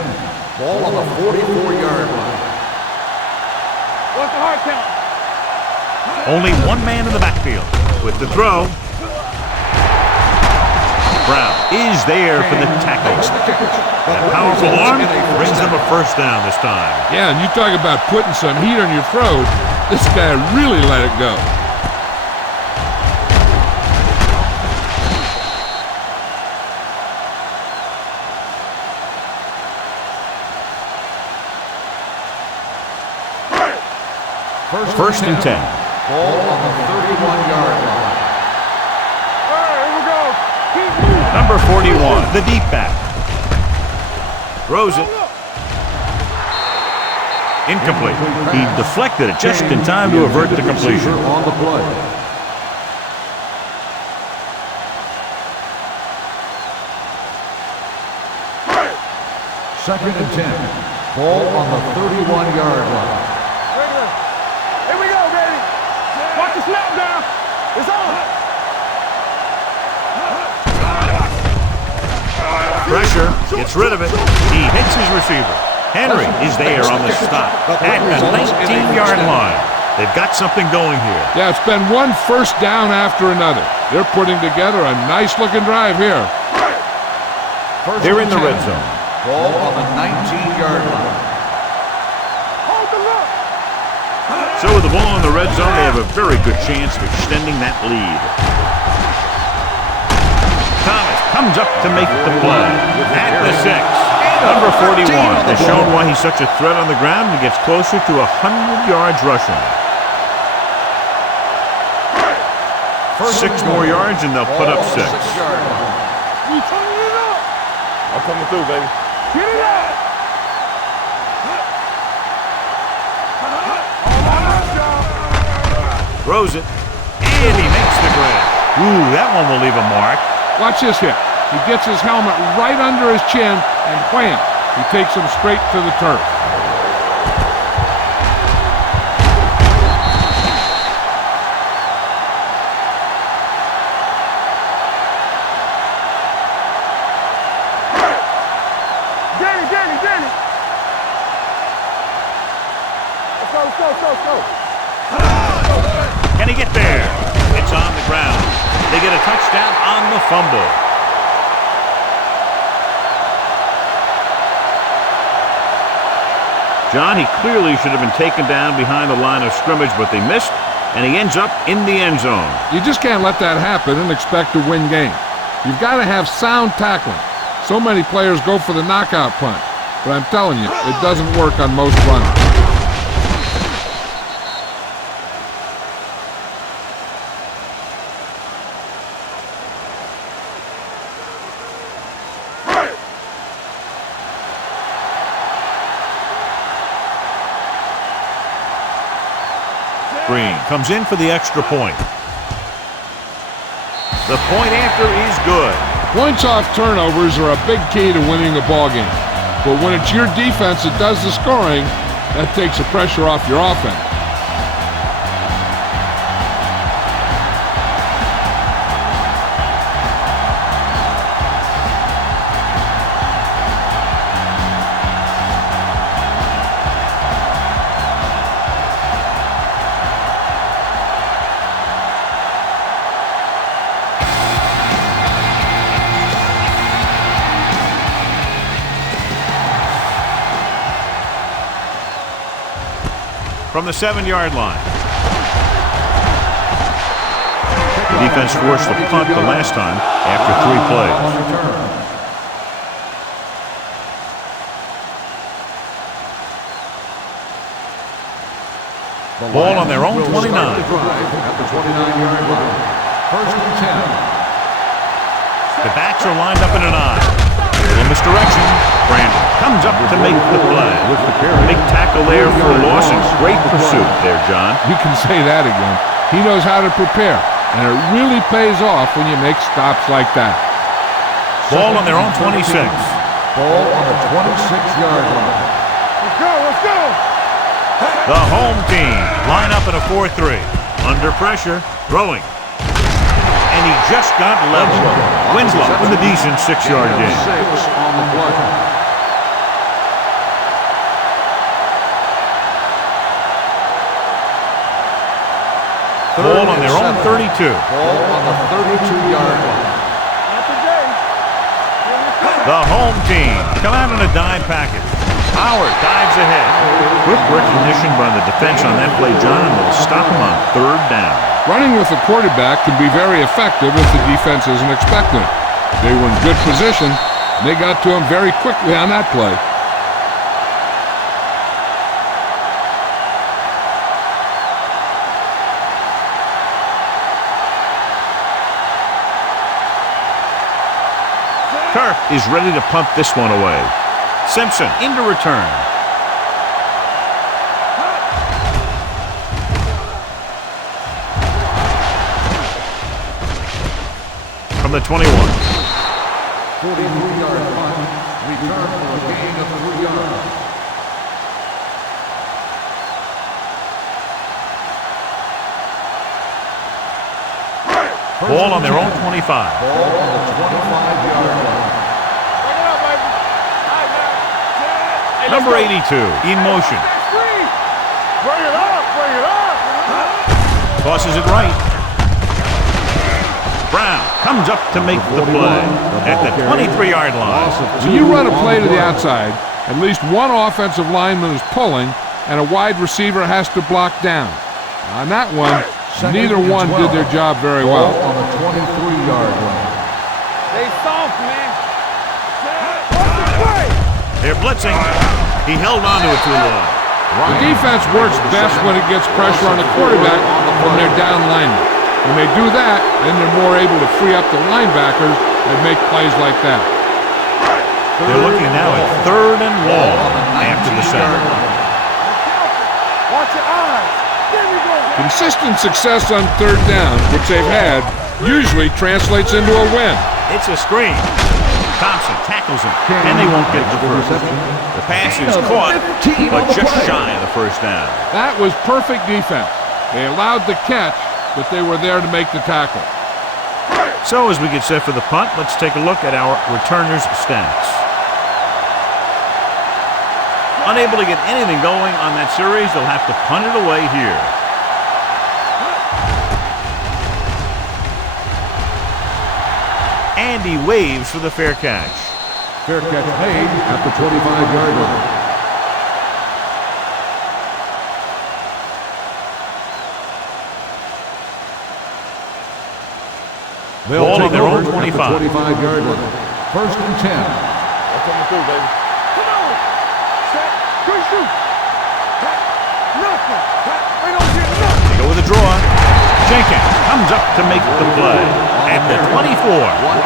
Ball on the 44-yard line. What's the hard count? Only one man in the backfield with the throw. Brown is there for the tackle. That powerful arm brings them a first down this time. Yeah, and you talk about putting some heat on your throat, this guy really let it go. First and 10. Ball on the 31-yard line. All right, here we go. Keep moving. Number 41, the deep back. Throws it. Incomplete. He deflected it just in time to avert the completion. On the play. Second and 10. Ball on the 31-yard line. Here we go, baby. Watch the snap down. It's on. Pressure, gets rid of it. He hits his receiver. Henry is there on the stop at the 19-yard line. They've got something going here. Yeah, it's been one first down after another. They're putting together a nice-looking drive here. They're in the red zone. Ball on the 19-yard line. Hold the look. So with the ball in the red zone, they have a very good chance of extending that lead. Thomas comes up to make the play at the 6. Number 41 has shown why he's such a threat on the ground and gets closer to 100 yards rushing. 6 more yards and they'll put up 6. You turning it up. I'm coming through, baby. Get it out. Throws it, and he makes the grab. Ooh, that one will leave a mark. Watch this here. He gets his helmet right under his chin, and wham, he takes him straight to the turf. Denny. Let's go, let's go, let's go, let's go. Can he get there? It's on the ground. They get a touchdown on the fumble. John, he clearly should have been taken down behind the line of scrimmage, but they missed, and he ends up in the end zone. You just can't let that happen and expect to win games. You've got to have sound tackling. So many players go for the knockout punt, but I'm telling you, it doesn't work on most runners. Green comes in for the extra point. The point after is good. Points off turnovers are a big key to winning the ballgame. But when it's your defense that does the scoring, that takes the pressure off your offense. From the 7-yard line. The defense forced a punt the last time after 3 plays. Ball on their own 29. At the 29-yard line. First and 10. The backs are lined up in an eye. In misdirection. Brandon comes up to make the play. Big tackle there for Lawson. Great pursuit there, John. You can say that again. He knows how to prepare, and it really pays off when you make stops like that. Ball on their own 26. Ball on the 26-yard line. Let's go, let's go. The home team line up in a 4-3. Under pressure, throwing. And he just got level. Winslow with a decent 6-yard gain. 6 on the play. Ball on their own 32. Ball on the 32-yard line. The home team come out in a dime package. Howard dives ahead. Quick recognition by the defense on that play, John, and they'll stop him on 3rd down. Running with the quarterback can be very effective if the defense isn't expecting it. They were in good position, and they got to him very quickly on that play. Turf is ready to punt this one away. Simpson into return. From the 21. 43-yard punt. Return for a gain of 3 yards. Ball on their own 25. Ball on the 25-yard line. Bring it up, baby. All right, man. Hey, Number 82 in motion. Bring it up, bring it up. Tosses it right. Brown comes up to make the play at the 23-yard line. When you run a play to the outside, at least one offensive lineman is pulling, and a wide receiver has to block down. On that one, neither one did their job very well. On the 23-yard line. They soft, man. They're blitzing. He held on to it too long. The defense works best when it gets pressure on the quarterback from their down linemen. When they do that, then they're more able to free up the linebackers and make plays like that. They're looking now at 3rd and long after the center. Watch your eyes. There we go. Consistent success on 3rd down, which they've had, usually translates into a win. It's a screen. Thompson tackles him, and they won't get the first. The pass is caught, but just shy of the 1st down. That was perfect defense. They allowed the catch, but they were there to make the tackle. So as we get set for the punt, let's take a look at our returners' stats. 'Cause the defense works best when it gets pressure on the quarterback from their down linemen. When they do that, then they're more able to free up the linebackers and make plays like that. Unable to get anything going on that series, they'll have to punt it away here. And he waves for the fair catch. Fair catch made at the 25-yard line. Ball on their own 25. 25-yard line. First and 10. I'm coming through, baby. Come on. Set. Good shoot. Nothing. They don't get nothing. They go with a draw. Jenkins comes up to make the play at the 24.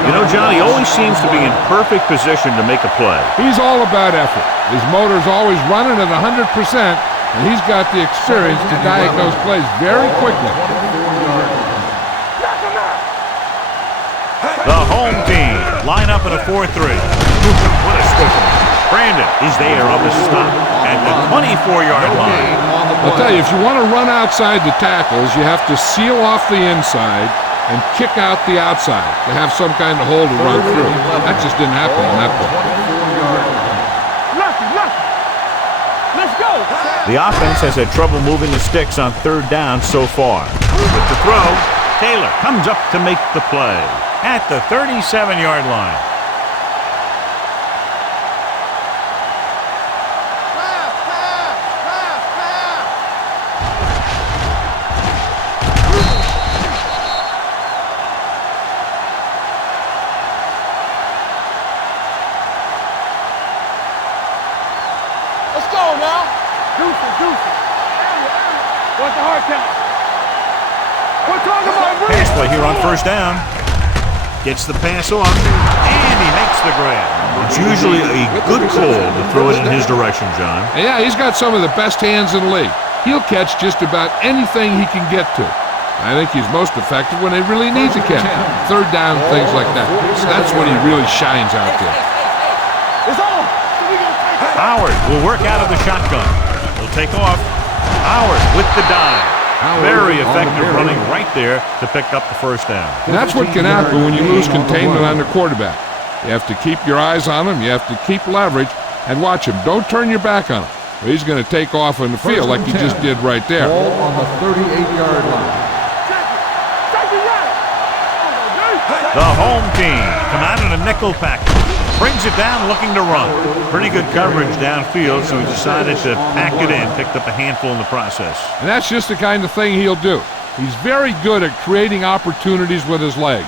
You know, John, he always seems to be in perfect position to make a play. He's all about effort. His motor's always running at 100%, and he's got the experience to diagnose plays very quickly. The home team line up in a 4-3. What a switch. Brandon is there on the stop at the 24-yard line. I'll tell you, if you want to run outside the tackles, you have to seal off the inside and kick out the outside to have some kind of hole to run through. That just didn't happen on that play. Let's go. The offense has had trouble moving the sticks on third down so far. With the throw, Taylor comes up to make the play at the 37-yard line. Let's go now. Deuce. What's the hard count? We're talking about Pass play here on first down. Gets the pass off, and he makes the grab. It's usually a good call to throw it in his direction, John. Yeah, he's got some of the best hands in the league. He'll catch just about anything he can get to. I think he's most effective when they really need to catch. Third down, things like that. So that's when he really shines out there. It's on. Howard will work out of the shotgun. He'll take off. Howard with the dive. Very effective running right there to pick up the first down. And that's what can happen when you lose containment on the quarterback. You have to keep your eyes on him. You have to keep leverage and watch him. Don't turn your back on him. He's going to take off on the field like he just did right there. Ball on the 38-yard line. The home team come out in a nickel package. Brings it down looking to run. Pretty good coverage downfield, so he decided to pack it in. Picked up a handful in the process. And that's just the kind of thing he'll do. He's very good at creating opportunities with his legs.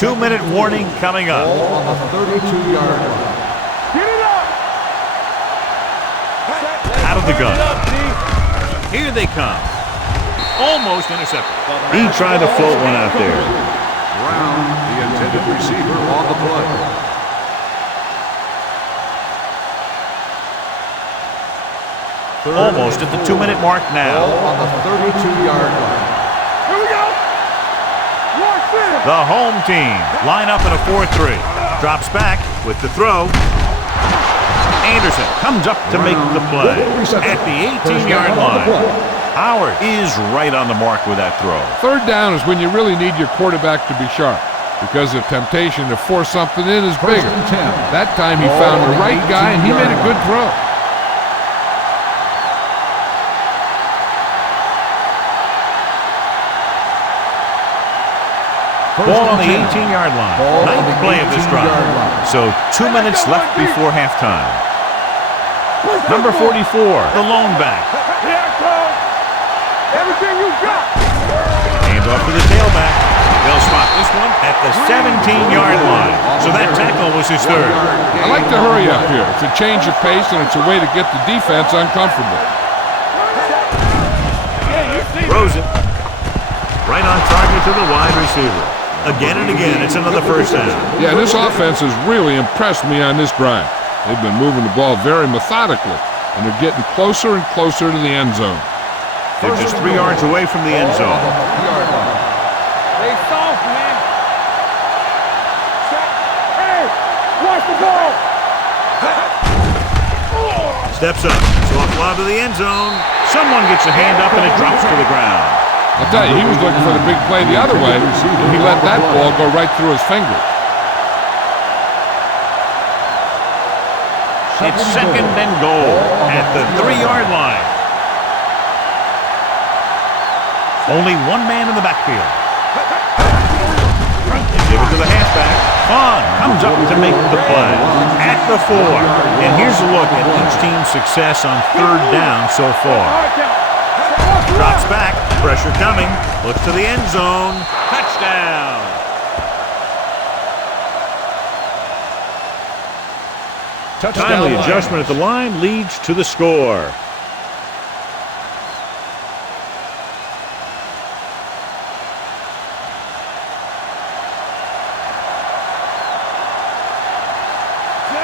2-minute warning coming up. Ball on the 32-yard line. Get it up. Out of the gun. Here they come. Almost intercepted. He tried to float one out there. Brown, the intended receiver, on the play. Almost at the 2-minute mark now. Ball on the 32-yard line. Here we go. Watch this. The home team line up in a 4-3. Drops back with the throw. Anderson comes up to make the play at the 18-yard line. Howard is right on the mark with that throw. Third down is when you really need your quarterback to be sharp because the temptation to force something in is bigger. That time he found the right guy and he made a good throw. Ball on the 18-yard line. Ninth play of this drive. So 2 minutes left before halftime. Number 44, the lone back. Here it comes. Everything you got. Hand off to the tailback. They'll spot this one at the 17-yard line. So that tackle was his third. I like to hurry up here. It's a change of pace and it's a way to get the defense uncomfortable. Throws it. Right on target to the wide receiver. Again and again, it's another first down. Yeah, this offense has really impressed me on this drive. They've been moving the ball very methodically, and they're getting closer and closer to the end zone. They're just 3 yards away from the end zone. Stay soft, man. Hey, watch the ball. Steps up. Soft lob to the end zone. Someone gets a hand up and it drops to the ground. I'll tell you, he was looking for the big play the other way, and he let that ball go right through his fingers. It's second and goal at the 3-yard line. Only one man in the backfield. They give it to the halfback. Baton comes up to make the play at the 4. And here's a look at each team's success on third down so far. Drops back, pressure coming, looks to the end zone, touchdown. Timely adjustment at the line leads to the score.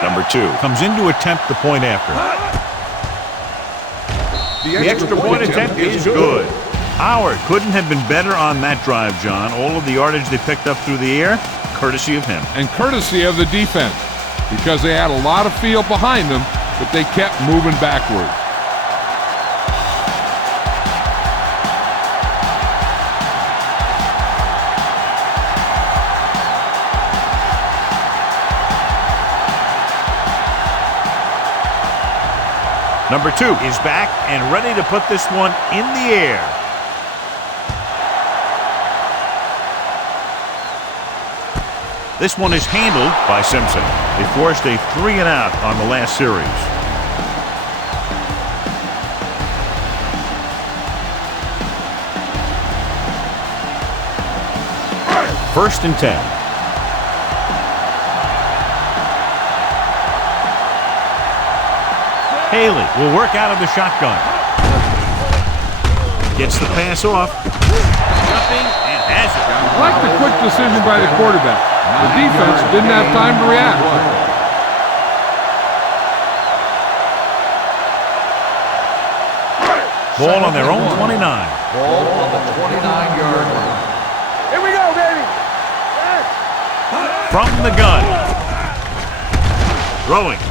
Number 2 comes in to attempt the point after. The extra point attempt is good. Howard couldn't have been better on that drive, John. All of the yardage they picked up through the air, courtesy of him. And courtesy of the defense, because they had a lot of field behind them, but they kept moving backward. Number 2 is back and ready to put this one in the air. This one is handled by Simpson. They forced a 3-and-out on the last series. First and 10. Haley will work out of the shotgun. Gets the pass off. Jumping and has it. I like the quick decision by the quarterback. The defense didn't have time to react. Ball on their own 29. Ball on the 29-yard line. Here we go, baby. From the gun. Throwing.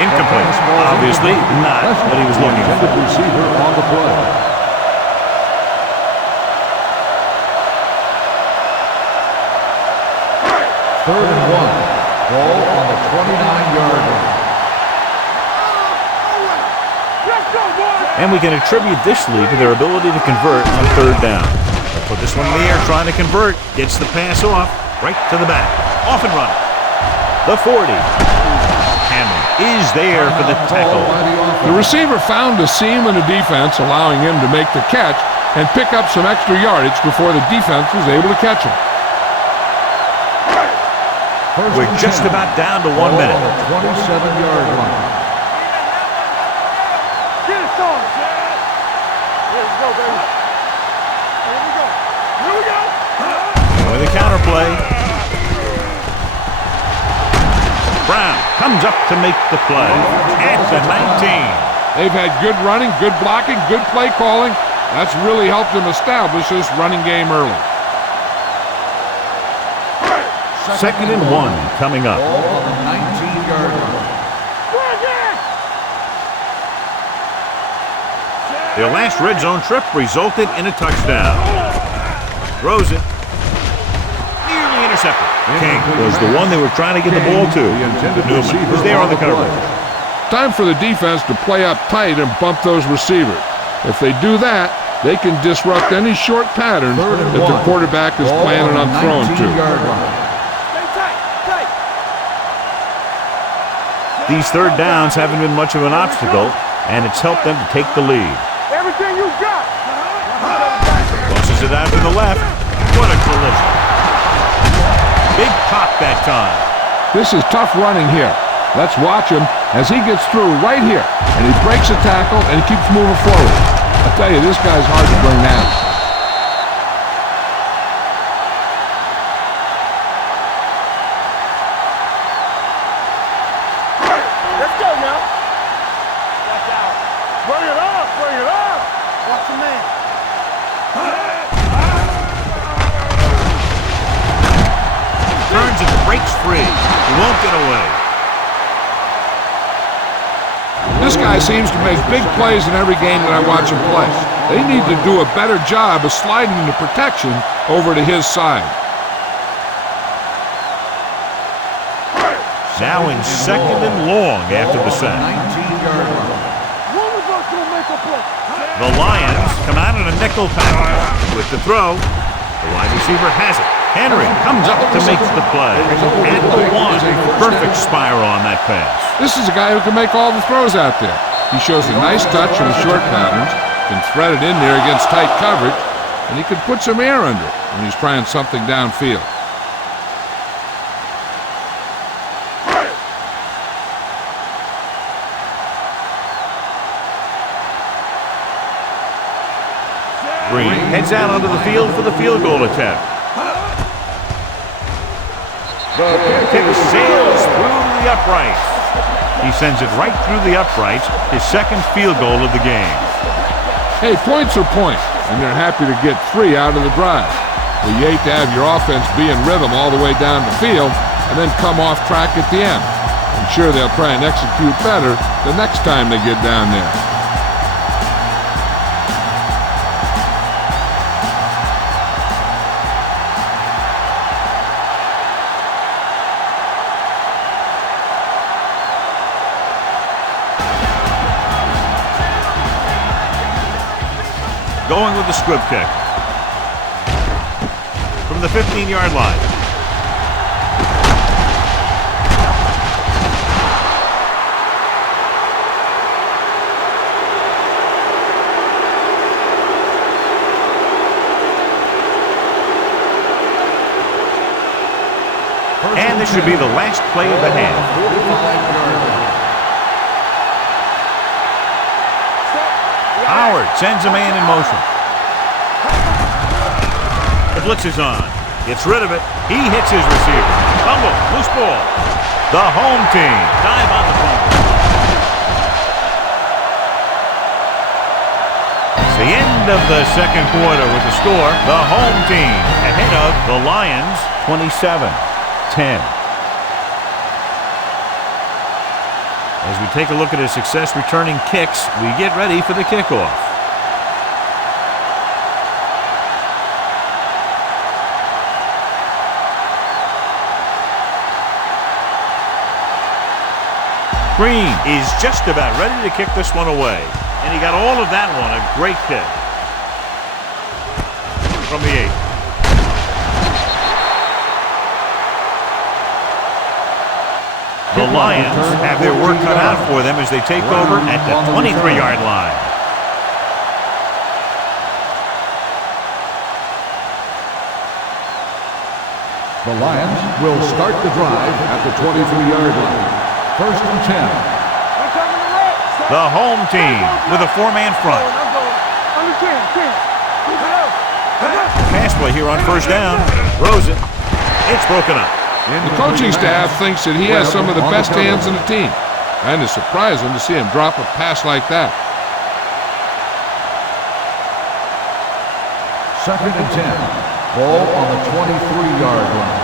Incomplete. Obviously not what he was looking for. Receiver on the play. Third and 1. Ball on the 29-yard line. And we can attribute this lead to their ability to convert on third down. They'll put this one in the air, trying to convert. Gets the pass off, right to the back. Off and running. The 40. Hammond is there for the tackle. The receiver found a seam in the defense, allowing him to make the catch and pick up some extra yardage before the defense was able to catch him. We're just about down to 1 minute. On the 27-yard line. Get it started. Here we go, baby. Here we go. Here we go. With a counter play. Brown comes up to make the play at the 19. They've had good running, good blocking, good play calling. That's really helped them establish this running game early. Second and 1 coming up. Ball on the 19-yard line. Their last red zone trip resulted in a touchdown. Throws it. Nearly intercepted. King was the one they were trying to get the ball to. Newman was there on the coverage. Time for the defense to play up tight and bump those receivers. If they do that, they can disrupt any short pattern that the quarterback is planning on throwing to. These third downs haven't been much of an obstacle, and it's helped them to take the lead. Everything you got. Crosses it out to the left. What a collision. Big pop that time. This is tough running here. Let's watch him as he gets through right here, and he breaks a tackle and keeps moving forward. I tell you, this guy's hard to bring down. Let's go now. Watch out. Bring it up. Bring it up. Watch the man. Turns and breaks free. He won't get away. This guy seems to make big plays in every game that I watch him play. They need to do a better job of sliding the protection over to his side. Now in second and long after the sack. 19-yard line. One of us will make a play. The Lions come out in a nickel package with the throw. The wide receiver has it. Henry comes up to make the play. At the one, perfect spiral on that pass. This is a guy who can make all the throws out there. He shows a nice touch in the short patterns, can thread it in there against tight coverage, and he can put some air under it when he's trying something downfield. Green heads out onto the field for the field goal attempt. The kick sails through the uprights. He sends it right through the uprights, his second field goal of the game. Hey, points are points, and they're happy to get 3 out of the drive. But you hate to have your offense be in rhythm all the way down the field and then come off track at the end. I'm sure they'll try and execute better the next time they get down there. Going with the squib kick. From the 15-yard line. And this should be the last play of the half. 45-yard line. Howard sends a man in motion. The blitz is on. Gets rid of it. He hits his receiver. Fumble. Loose ball. The home team dive on the fumble. It's the end of the second quarter with the score. The home team ahead of the Lions 27-10. As we take a look at his success returning kicks, we get ready for the kickoff. Green is just about ready to kick this one away. And he got all of that one, a great kick. From the 8. The Lions have their work cut out for them as they take over at the 23-yard line. The Lions will start the drive at the 23-yard line. First and 10. The home team with a 4-man front. Pass play here on first down. Throws it. It's broken up. The coaching staff thinks that he has some of the best hands in the team. And it's surprising to see him drop a pass like that. Second and 10. Ball on the 23-yard line.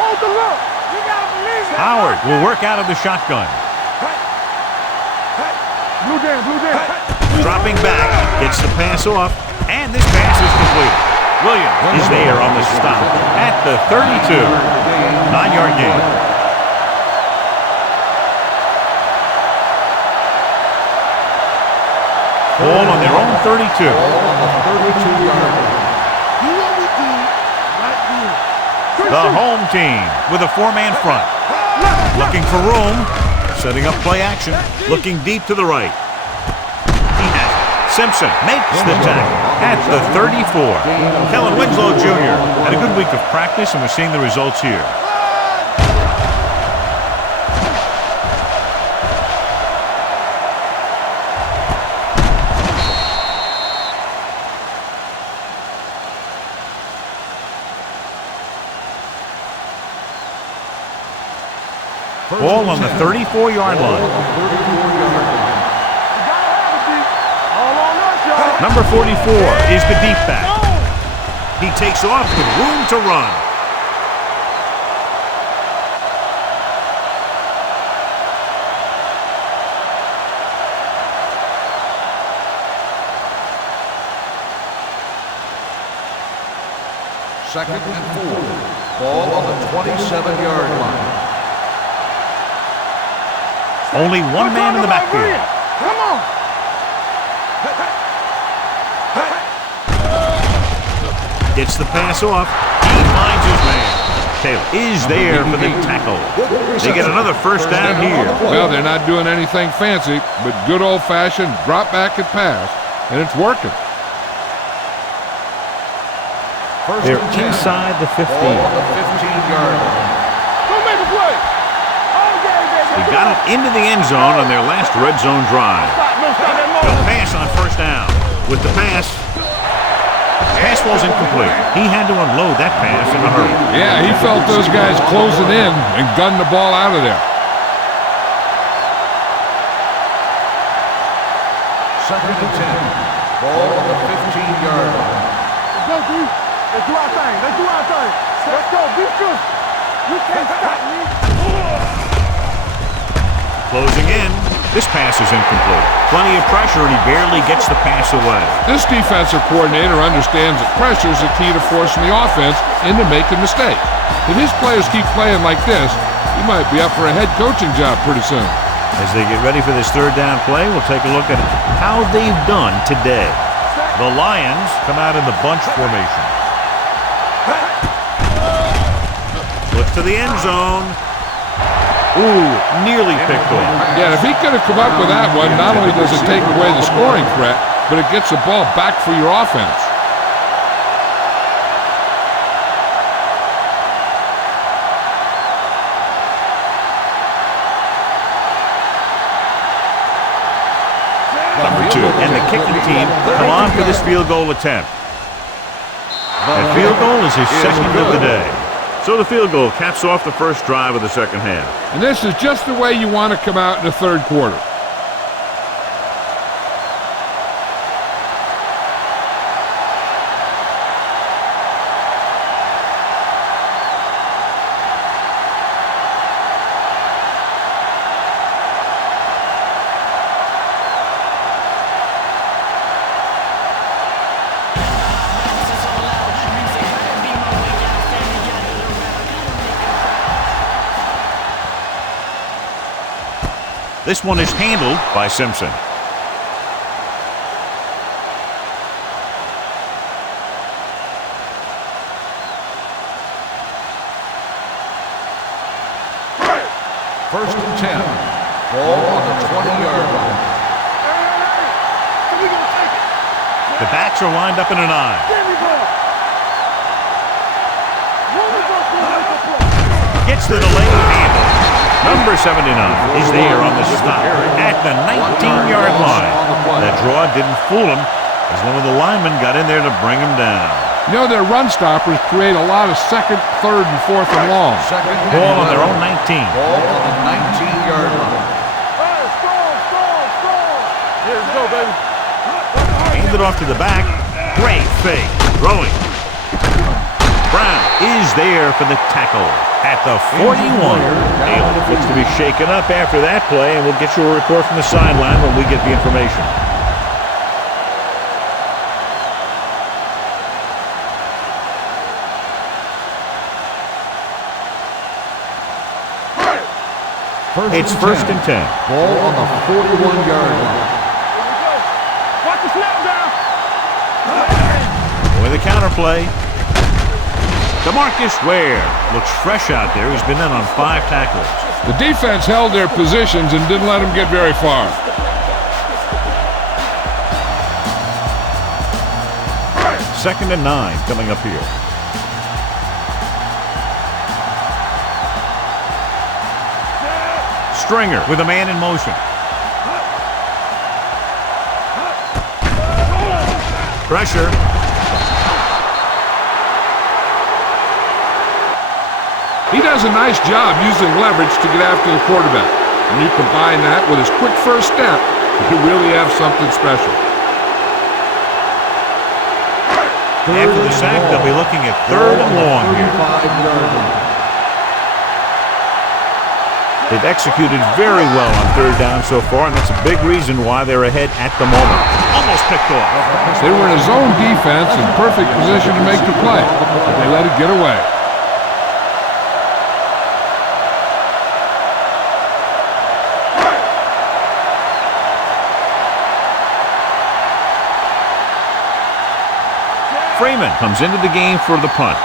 Hold the look. You gotta believe it. Howard will work out of the shotgun. Blue down. Dropping back, gets the pass off, and this pass is completed. Williams is there on the stop at the 32. 9-yard gain. Ball on their own 32. On the 32-yard line. Do what we do right here. The home team with a 4-man front. Looking for room. Setting up play action. Looking deep to the right. He has it. Simpson makes the tackle at the 34. Kellen Winslow Jr. had a good week of practice, and we're seeing the results here. Ball on the 34-yard line. Number 44 is the deep back. He takes off with room to run. Second and 4. Ball on the 27-yard line. Only one man in the backfield. Come on. Gets the pass off. He finds his man. Taylor is there for the tackle. They get another first down here. Well, they're not doing anything fancy, but good old-fashioned drop back and pass, and it's working. They're inside the 15. Ball on the 15-yard line. Go make a play. They got it into the end zone on their last red zone drive. They'll pass on first down. With the pass ball's incomplete. He had to unload that pass in a hurry. Yeah, he felt those guys closing in and gunned the ball out of there. Second and 10. Ball on the 15-yard line. Let's go, D. Let's do our thing. Let's do our thing. Let's go. Be good. You can't stop me. Closing in. This pass is incomplete. Plenty of pressure, and he barely gets the pass away. This defensive coordinator understands that pressure is the key to forcing the offense into making mistakes. If his players keep playing like this, he might be up for a head coaching job pretty soon. As they get ready for this third down play, we'll take a look at how they've done today. The Lions come out in the bunch formation. Look to the end zone. Ooh, nearly picked off. Yeah, if he could have come up with that one, not only does it take away the scoring threat, but it gets the ball back for your offense. Number 2, and the kicking team come on for this field goal attempt. That field goal is his second of the day. So the field goal caps off the first drive of the second half. And this is just the way you want to come out in the third quarter. This one is handled by Simpson. First and 10. Ball on the 20-yard line. The backs are lined up in an I. Gets the delayed handle. Number 79 is there on the stop at the 19-yard line. That draw didn't fool him as one of the linemen got in there to bring him down. You know, their run stoppers create a lot of second, third, and fourth and long. Ball on their own 19. Ball on the 19-yard line. Let's go, baby. Handed off to the back. Great fake. Throwing. Brown is there for the tackle at the 41. Dillon looks to be shaken up after that play, and we'll get you a report from the sideline when we get the information. It's first and 10. Ball on the 41-yard line. Watch the snap down. With a counter play. DeMarcus Ware looks fresh out there. He's been in on 5 tackles. The defense held their positions and didn't let them get very far. Second and 9 coming up here. Stringer with a man in motion. Pressure. He does a nice job using leverage to get after the quarterback. When you combine that with his quick first step, you really have something special. After the sack, they'll be looking at third and long here. They've executed very well on third down so far, and that's a big reason why they're ahead at the moment. Almost picked off. They were in a zone defense in perfect position to make the play, but they let it get away. Freeman comes into the game for the punt.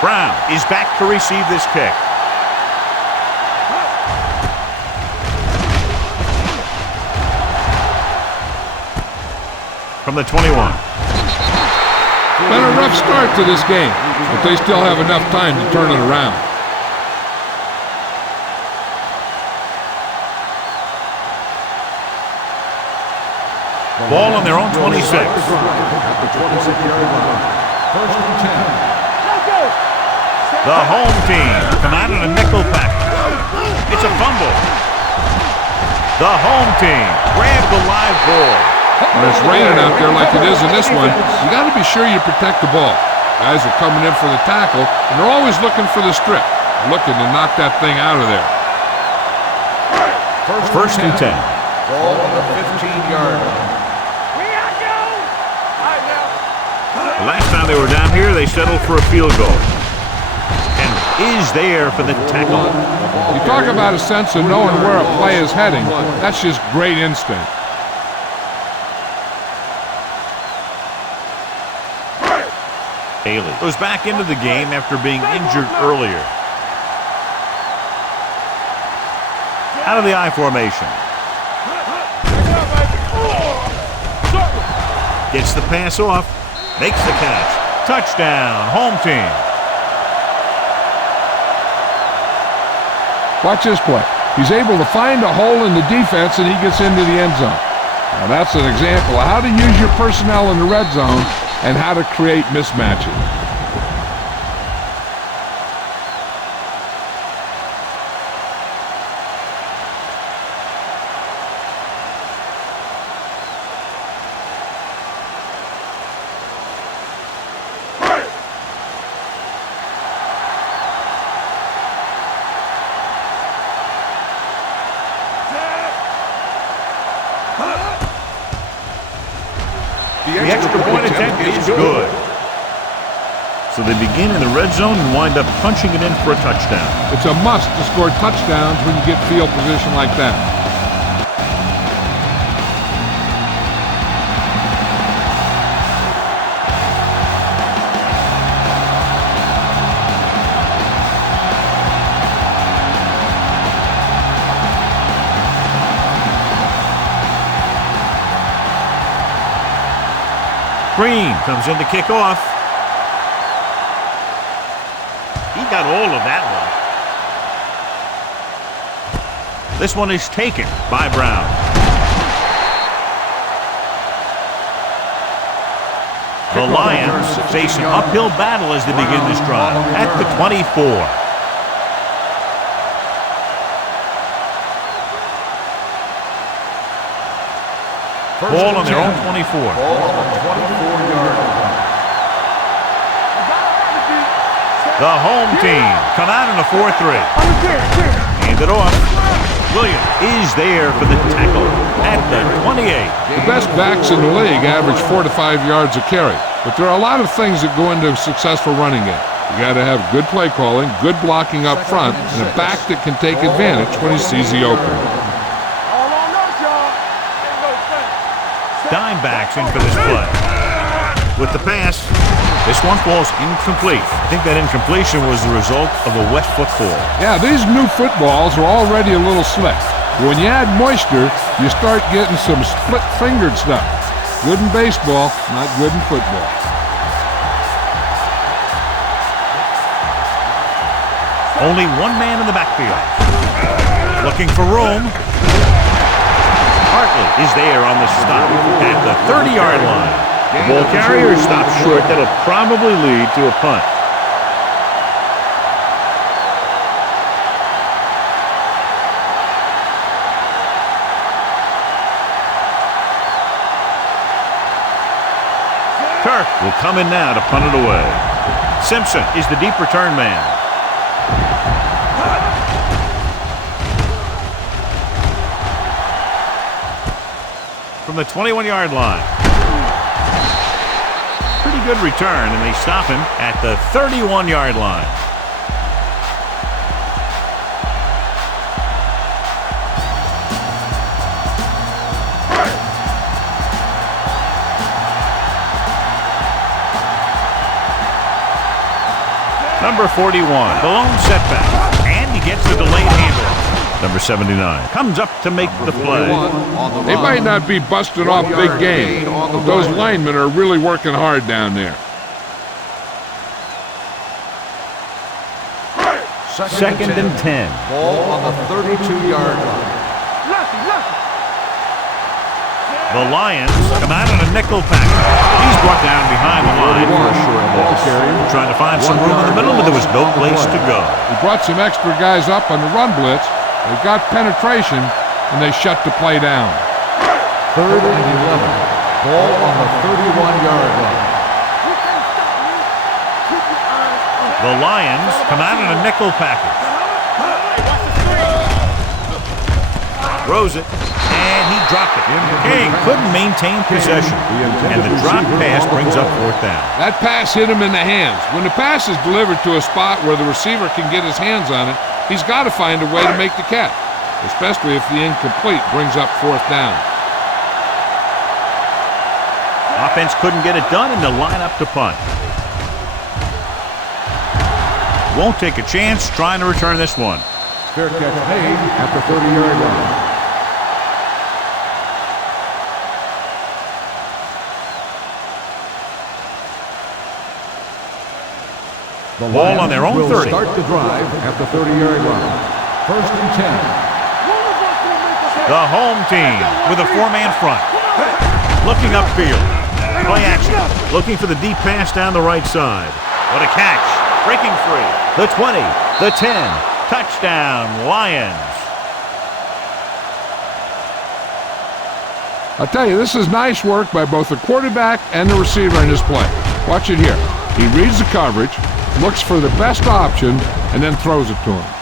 Brown is back to receive this kick. From the 21. Been a rough start to this game, but they still have enough time to turn it around. Ball on their own 26. At the 26-yard line. First and 10. The home team come out in a nickel pack. It's a fumble. The home team grab the live ball. When it's raining out there like it is in this one, you got to be sure you protect the ball. Guys are coming in for the tackle, and they're always looking for the strip, looking to knock that thing out of there. First and 10. Ball on the 15-yard line. The last time they were down here, they settled for a field goal. And is there for the tackle. You talk about a sense of knowing where a play is heading. That's just great instinct. Haley goes back into the game after being injured earlier. Out of the I formation. Gets the pass off. Makes the catch. Touchdown, home team. Watch this play. He's able to find a hole in the defense, and he gets into the end zone. Now that's an example of how to use your personnel in the red zone and how to create mismatches. The extra point attempt is good. So they begin in the red zone and wind up punching it in for a touchdown. It's a must to score touchdowns when you get field position like that. Green comes in to kick off. He got all of that one. This one is taken by Brown. The Lions face an uphill battle as they begin this drive at the 24. Ball on their own 24. Ball on the 24-yard line. The home team come out in a 4-3. Hand it off. Williams is there for the tackle at the 28. The best backs in the league average 4 to 5 yards a carry, but there are a lot of things that go into a successful running game. You got to have good play calling, good blocking up front, and a back that can take advantage when he sees the opening. Dime backs in for this play. With the pass, this one falls incomplete. I think that incompletion was the result of a wet football. Yeah, these new footballs are already a little slick. When you add moisture, you start getting some split-fingered stuff. Good in baseball, not good in football. Only one man in the backfield. Looking for room. Hartley is there on the stop at the 30-yard line. The ball carrier stops short. That'll probably lead to a punt. Kirk will come in now to punt it away. Simpson is the deep return man. From the 21-yard line. Pretty good return, and they stop him at the 31-yard line. Number 41, the lone setback, and he gets the delayed handoff. Number 79 comes up to make the play. They might not be busting off big games, but those linemen are really working hard down there. Second and 10. Ball on the 32-yard line. The Lions come out in a nickel package. He's brought down behind the line for a short ball. Trying to find some room in the middle, but there was no place to go. He brought some extra guys up on the run blitz. They got penetration, and they shut the play down. 3rd and 11. Ball on the 31-yard line. The Lions come out in a nickel package. Throws it, and he dropped it. King couldn't maintain possession, and the drop pass brings up 4th down. That pass hit him in the hands. When the pass is delivered to a spot where the receiver can get his hands on it, he's got to find a way to make the catch, especially if the incomplete brings up 4th down. Offense couldn't get it done, and they'll line up to punt. Won't take a chance trying to return this one. Fair catch made at the 30-yard line. The Ball on their own will 30. Start the drive at the 30-yard line. 1st and 10. The home team with a 4-man front. Looking upfield. Play action. Looking for the deep pass down the right side. What a catch. Breaking free. The 20. The 10. Touchdown, Lions. I'll tell you, this is nice work by both the quarterback and the receiver in this play. Watch it here. He reads the coverage, looks for the best option, and then throws it to him.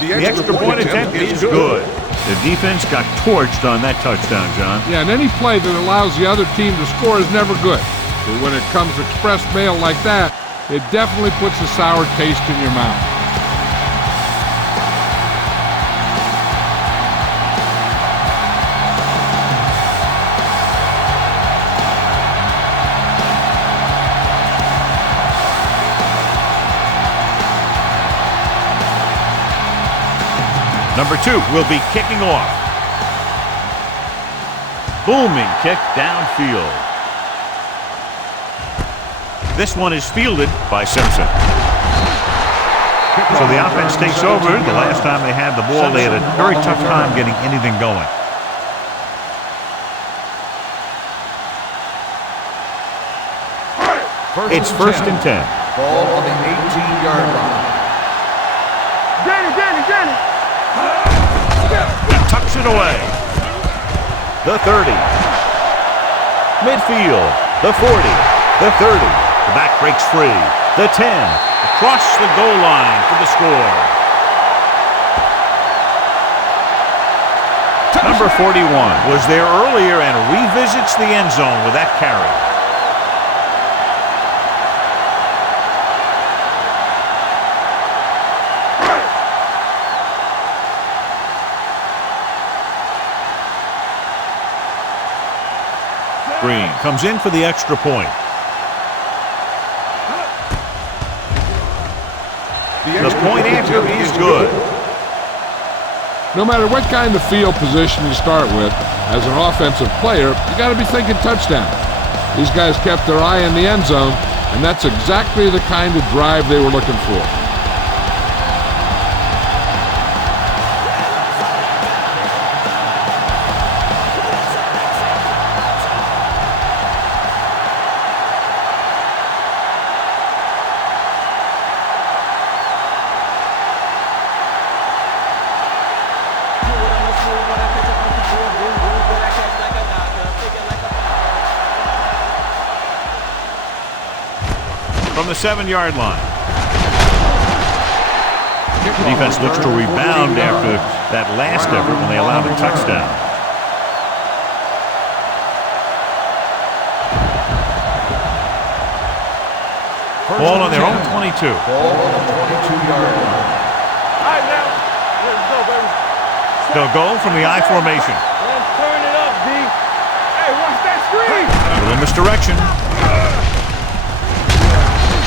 The extra point attempt is good. The defense got torched on that touchdown, John. Yeah, and any play that allows the other team to score is never good. But when it comes express mail like that, it definitely puts a sour taste in your mouth. Number 2 will be kicking off. Booming kick downfield. This one is fielded by Simpson. So the offense takes over. The last time they had the ball, they had a very tough time getting anything going. It's 1st and 10. Ball on the 18-yard line. Danny. He tucks it away. The 30. Midfield. The 40. The 30. The back breaks free. The 10. Across the goal line for the score. Number 41 was there earlier and revisits the end zone with that carry. Green comes in for the extra point. The point after is good. No matter what kind of field position you start with, as an offensive player, you got to be thinking touchdown. These guys kept their eye on the end zone, and that's exactly the kind of drive they were looking for. From the 7-yard line. The defense looks to rebound after that last effort when they allowed a touchdown. Ball on their own 22. Ball on the 22-yard line. All right, now. Let's go, baby. They'll go from the I formation. Let's turn it up, D. Hey, watch that screen. A little misdirection.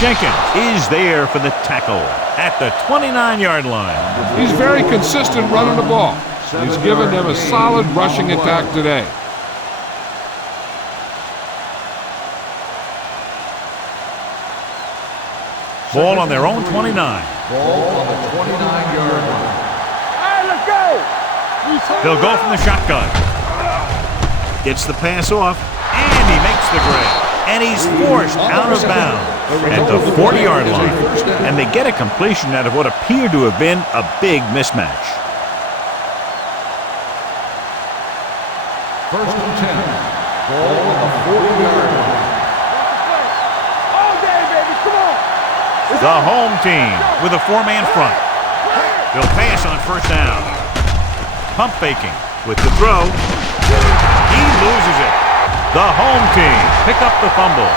Jenkins is there for the tackle at the 29-yard line. He's very consistent running the ball. He's given them a solid rushing attack today. Ball on their own 29. Ball on the 29-yard line. All right, let's go. They'll go from the shotgun. Gets the pass off, and he makes the grab. And he's forced out of bounds at the 40-yard line. And they get a completion out of what appeared to have been a big mismatch. First and 10. Ball on the 40-yard line. All day, baby. Come on. The home team with a four-man front. They'll pass on first down. Pump faking with the throw. He loses it. The home team pick up the fumble.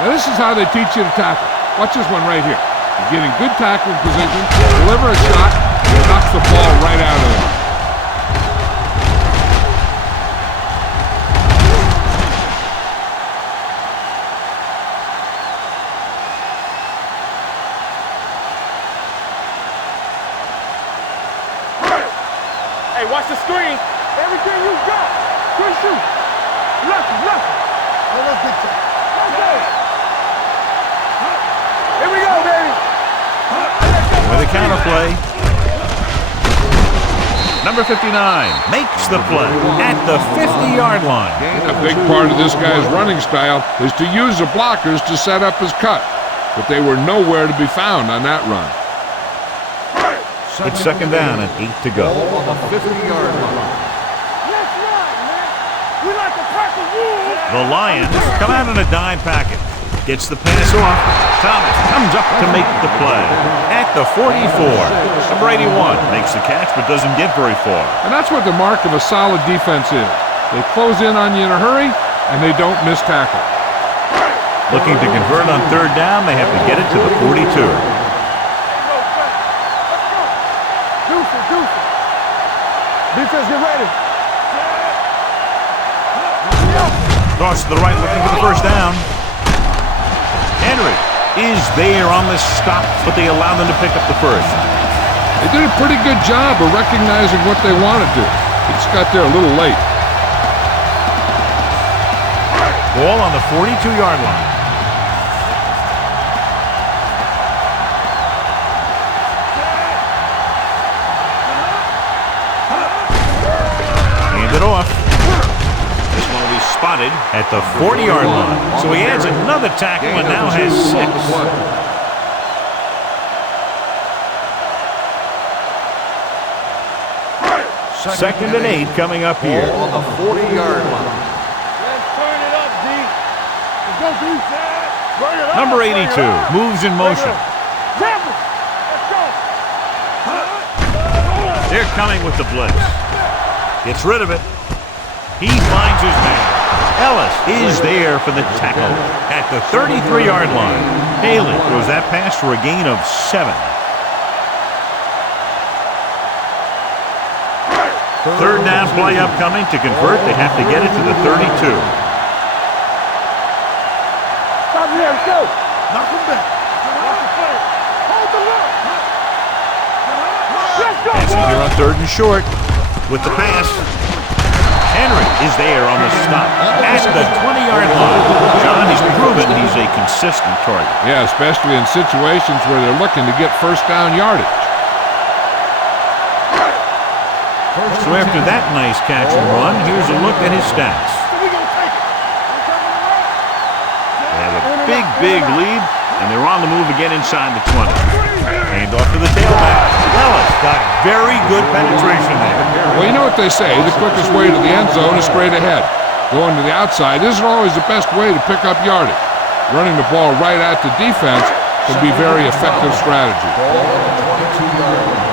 Now this is how they teach you to tackle. Watch this one right here. You get in good tackling position, deliver a shot, and knocks the ball right out of there. Hey, watch the screen. Everything you got. Good shoot. Left. Oh, let's get that. Here we go, baby. With a counter play. Number 59 makes the play at the 50-yard line. A big part of this guy's running style is to use the blockers to set up his cut, but they were nowhere to be found on that run. It's second down and 8 to go. Ball on the 50-yard line. Let's run, man. We like to pack the rules. The Lions come out in a dime package. Gets the pass off. Thomas comes up to make the play at the 44. Number 81 makes the catch but doesn't get very far. And that's what the mark of a solid defense is. They close in on you in a hurry, and they don't miss tackle. Looking to convert on third down, they have to get it to the 42. Defense, get ready. Toss to the right, looking for the first down. Henry is there on the stop, but they allow them to pick up the first. They did a pretty good job of recognizing what they wanted to. They just got there a little late. Ball on the 42-yard line. Hand it off. This one will be spotted at the 40-yard line. So he adds another tackle and now has 6. Second and 8 coming up here. Ball on the 40-yard line. Let's turn it up, D. Let's go, D. Bring it up. Number 82 moves in motion. Let's go. They're coming with the blitz. Gets rid of it. He finds his man. Ellis is there for the tackle at the 33-yard line. Haley throws that pass for a gain of 7. Third down play upcoming. To convert, they have to get it to the 32. Stop here, let's go. Knock him back. Hold the look. Let's go, Passing here on third and short with the pass. Henry is there on the stop at the 20-yard line. John, he's proven he's a consistent target. Yeah, especially in situations where they're looking to get first down yardage. So after that nice catch and run, here's a look at his stats. They have a big lead, and they're on the move again inside the 20. Hand off to the tailback. Ellis got very good penetration there. Well, you know what they say, the quickest way to the end zone is straight ahead. Going to the outside isn't always the best way to pick up yardage. Running the ball right at the defense can be very effective strategy. Ball on the 22-yard line.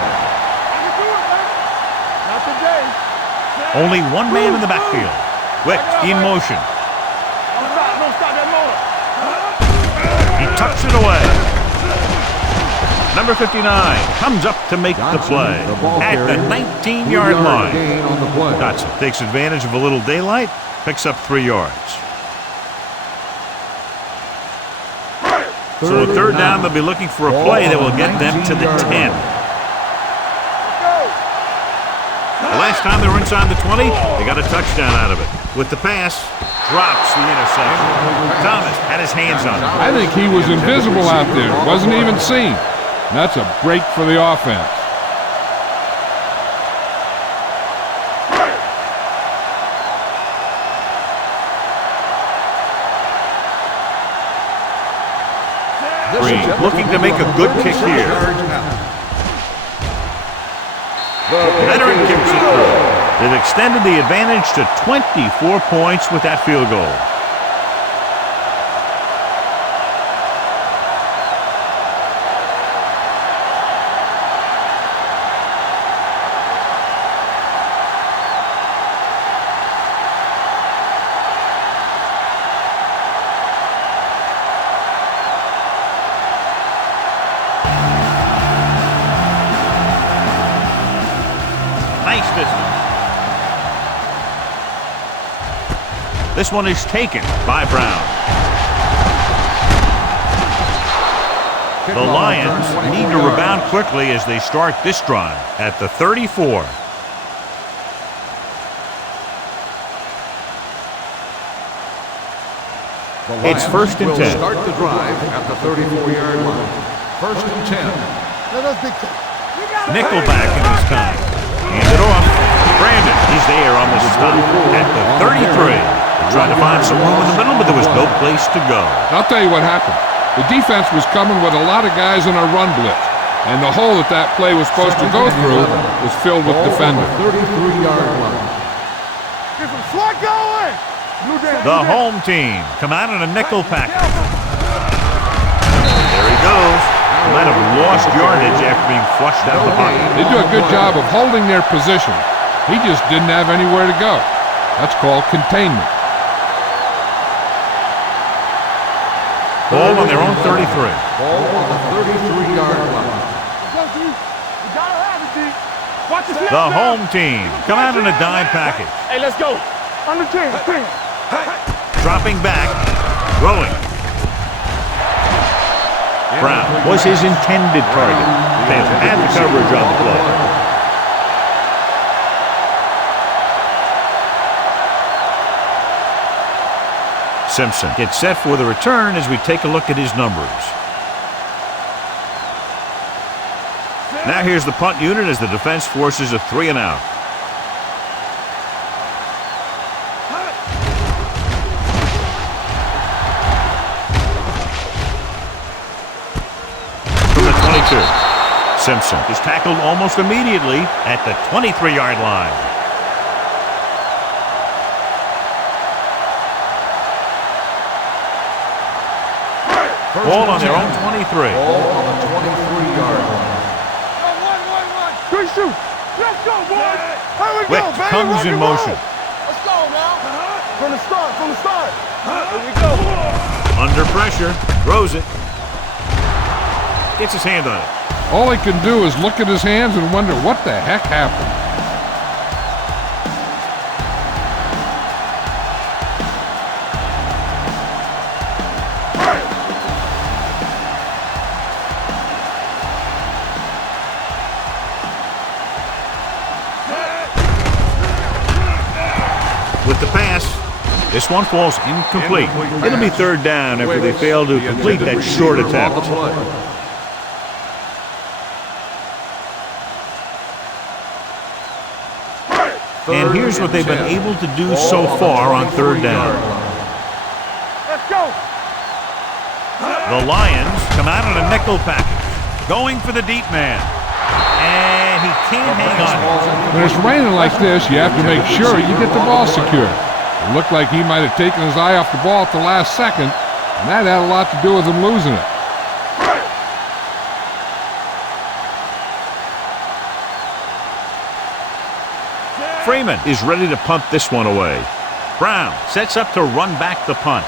Only one man in the backfield. Wick in motion. Don't stop that motor. He tucks it away. Number 59 comes up to make the play at the 19-yard line. Gain on the play. Dotson takes advantage of a little daylight, picks up 3 yards. So a third down, they'll be looking for a play that will get them to the 10. The last time they were inside the 20, they got a touchdown out of it. With the pass, drops the interception. Thomas had his hands on it. I think he was invisible out there. Wasn't even seen. That's a break for the offense. Green looking to make a good kick here. Veteran kicks it through. They've extended the advantage to 24 points with that field goal. Nice distance. This one is taken by Brown. The Lions need to rebound quickly as they start this drive at the 34. It's first and 10. Start the drive at the 34-yard line. First and 10. Nickelback in this time. Hands it off. Brandon, he's there on the stop at the 33. Trying to find some room in the middle, but there was no place to go. I'll tell you what happened. The defense was coming with a lot of guys in a run blitz, and the hole that that play was supposed to go through was filled with defenders. 33-yard line. Get some swat going. The home team come out in a nickel package. There he goes. He might have lost yardage after being flushed out of the pocket. They do a good job of holding their position. He just didn't have anywhere to go. That's called containment. Ball on their own 33. Ball on the 33-yard line. The home team come out in a dime package. Hey, let's go. Under 10. Dropping back, throwing. Brown was his intended target. Fans had the coverage on the play. Simpson gets set for the return as we take a look at his numbers. Now here's the punt unit as the defense forces a 3 and out. From the 22. Simpson is tackled almost immediately at the 23-yard line. Ball on their own 23. Ball on the 23-yard line. Good shoot. Let's go, boys. Here we Wick go, baby. comes Rock in and motion. roll. Let's go now. From the start. Here we go. Under pressure, throws it. Gets his hand on it. All he can do is look at his hands and wonder what the heck happened. With the pass, this one falls incomplete. It'll be third down after they fail to complete that short attempt. And here's what they've been able to do so far on third down. Let's go. The Lions come out in a nickel package, going for the deep man. And he can't hang on. When it's raining like this, you have to make sure you get the ball secure. It looked like he might have taken his eye off the ball at the last second, and that had a lot to do with him losing it. Freeman is ready to punt this one away. Brown sets up to run back the punt.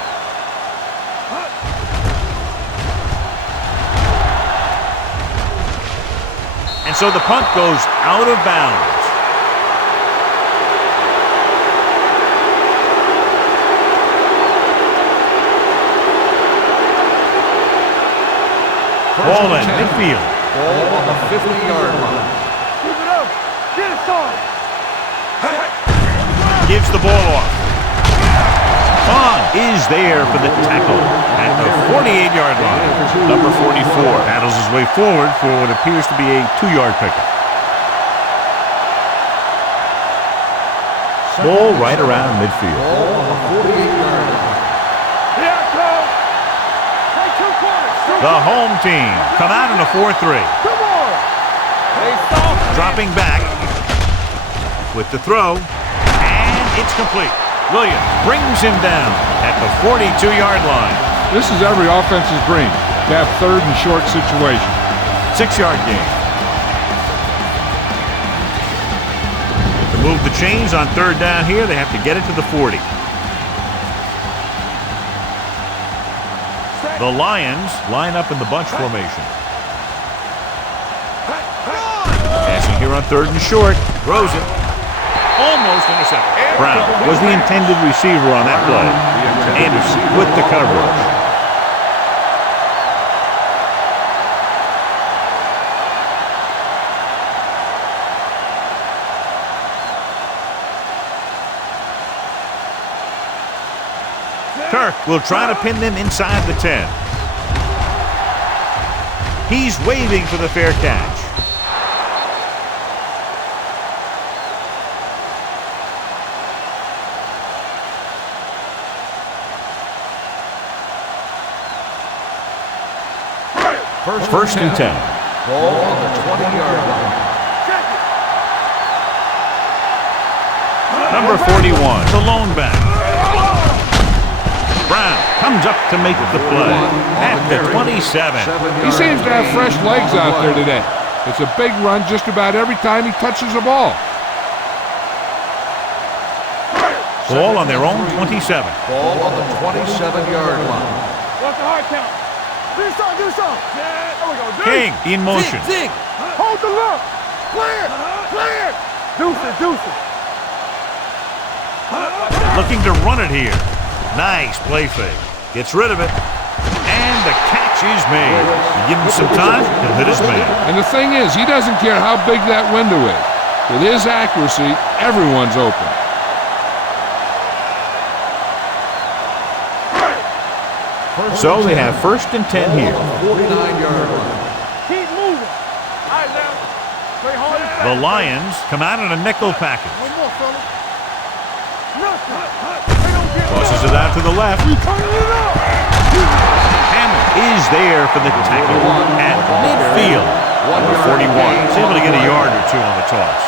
And so the punt goes out of bounds. Ball in midfield. Ball on the 50-yard line. Keep it up. Get it started. Gives the ball off. Baton is there for the tackle at the 48-yard line. Number 44 paddles his way forward for what appears to be a 2-yard pickup. Ball right around midfield. Ball on the 48-yard line. Here I come. Play two quarters. The home team come out in a 4-3. Come on. Hey, soft. Dropping back with the throw, and it's complete. Williams brings him down at the 42-yard line. This is every offense's dream, to have third and short situation. 6-yard gain. To move the chains on third down here, they have to get it to the 40. The Lions line up in the bunch formation. Passing here on third and short. Throws it. Almost intercepted. Brown was the intended receiver on that play. Anderson with the coverage. Kirk will try to pin them inside the 10. He's waving for the fair catch. First and 10. Ball on the 20-yard line. Number 41, the lone back. Brown comes up to make the play at the 27. He seems to have fresh legs out there today. It's a big run just about every time he touches the ball. Ball on their own 27. Ball on the 27-yard line. What's the hard count? Do something, do something. There we go. King in motion. Zig. Hold the look. Clear. Clear. Deuces, deuces. Looking to run it here. Nice play fake. Gets rid of it. And the catch is made. You give him some time, he'll hit his man. And the thing is, he doesn't care how big that window is. With his accuracy, everyone's open. So they have first and 10 here. 49-yard line. Keep moving. All right, now. Play hard and fast. The Lions come out in a nickel package. One more, fella. Tosses it out to the left. Hammond is there for the tackle at midfield. Number 41 is able to get a yard or two on the toss.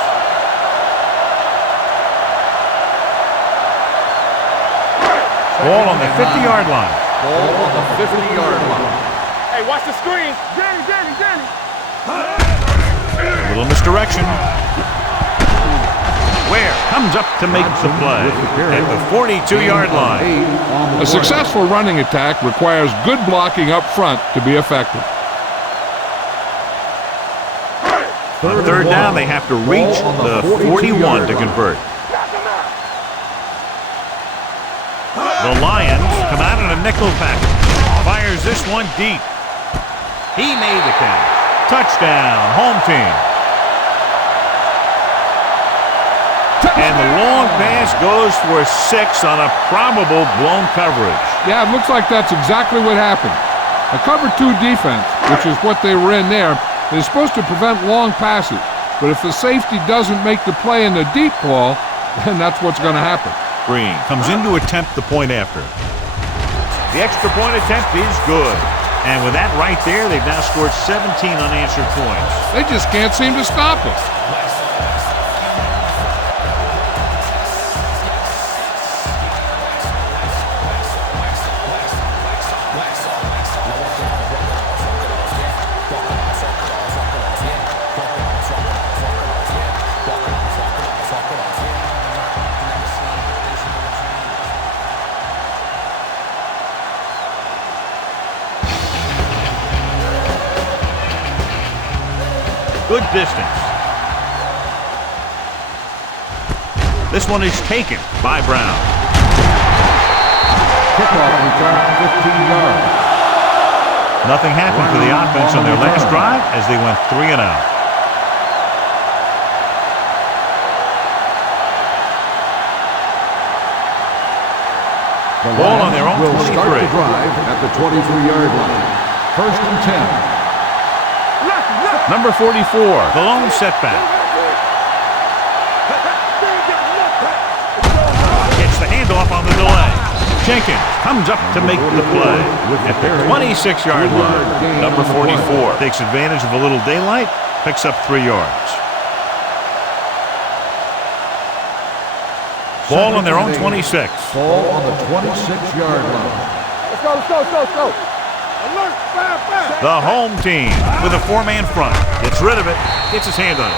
Ball on the 50-yard line. Ball on the 50-yard line. Hey, watch the screen. Danny. A little misdirection. Ware comes up to make the play at the 42-yard line. A successful running attack requires good blocking up front to be effective. On third down, they have to reach the 41 to convert. The Lions come out in a nickel package. Fires this one deep. He made the catch. Touchdown, home team. And the long pass goes for 6 on a probable blown coverage. Yeah, it looks like that's exactly what happened. A cover 2 defense, which is what they were in there, is supposed to prevent long passes. But if the safety doesn't make the play in the deep ball, then that's what's going to happen. Green comes in to attempt the point after. The extra point attempt is good. And with that right there, they've now scored 17 unanswered points. They just can't seem to stop him. good distance. This one is taken by Brown. Kickoff return 15 yards. Nothing happened for the offense on their last drive as they went 3 and out. The Ball on their own will 23. start the drive at the 23-yard line. First and 10. Number 44, the lone setback. Gets the handoff on the delay. Jenkins comes up to make the play at the 26-yard line. Number 44 takes advantage of a little daylight, picks up 3 yards. Ball on their own 26. Ball on the 26-yard line. Let's go, let's go, let's go, let's go. Alert, fire, fire. The home team with a 4-man front. Gets rid of it, gets his hand on it.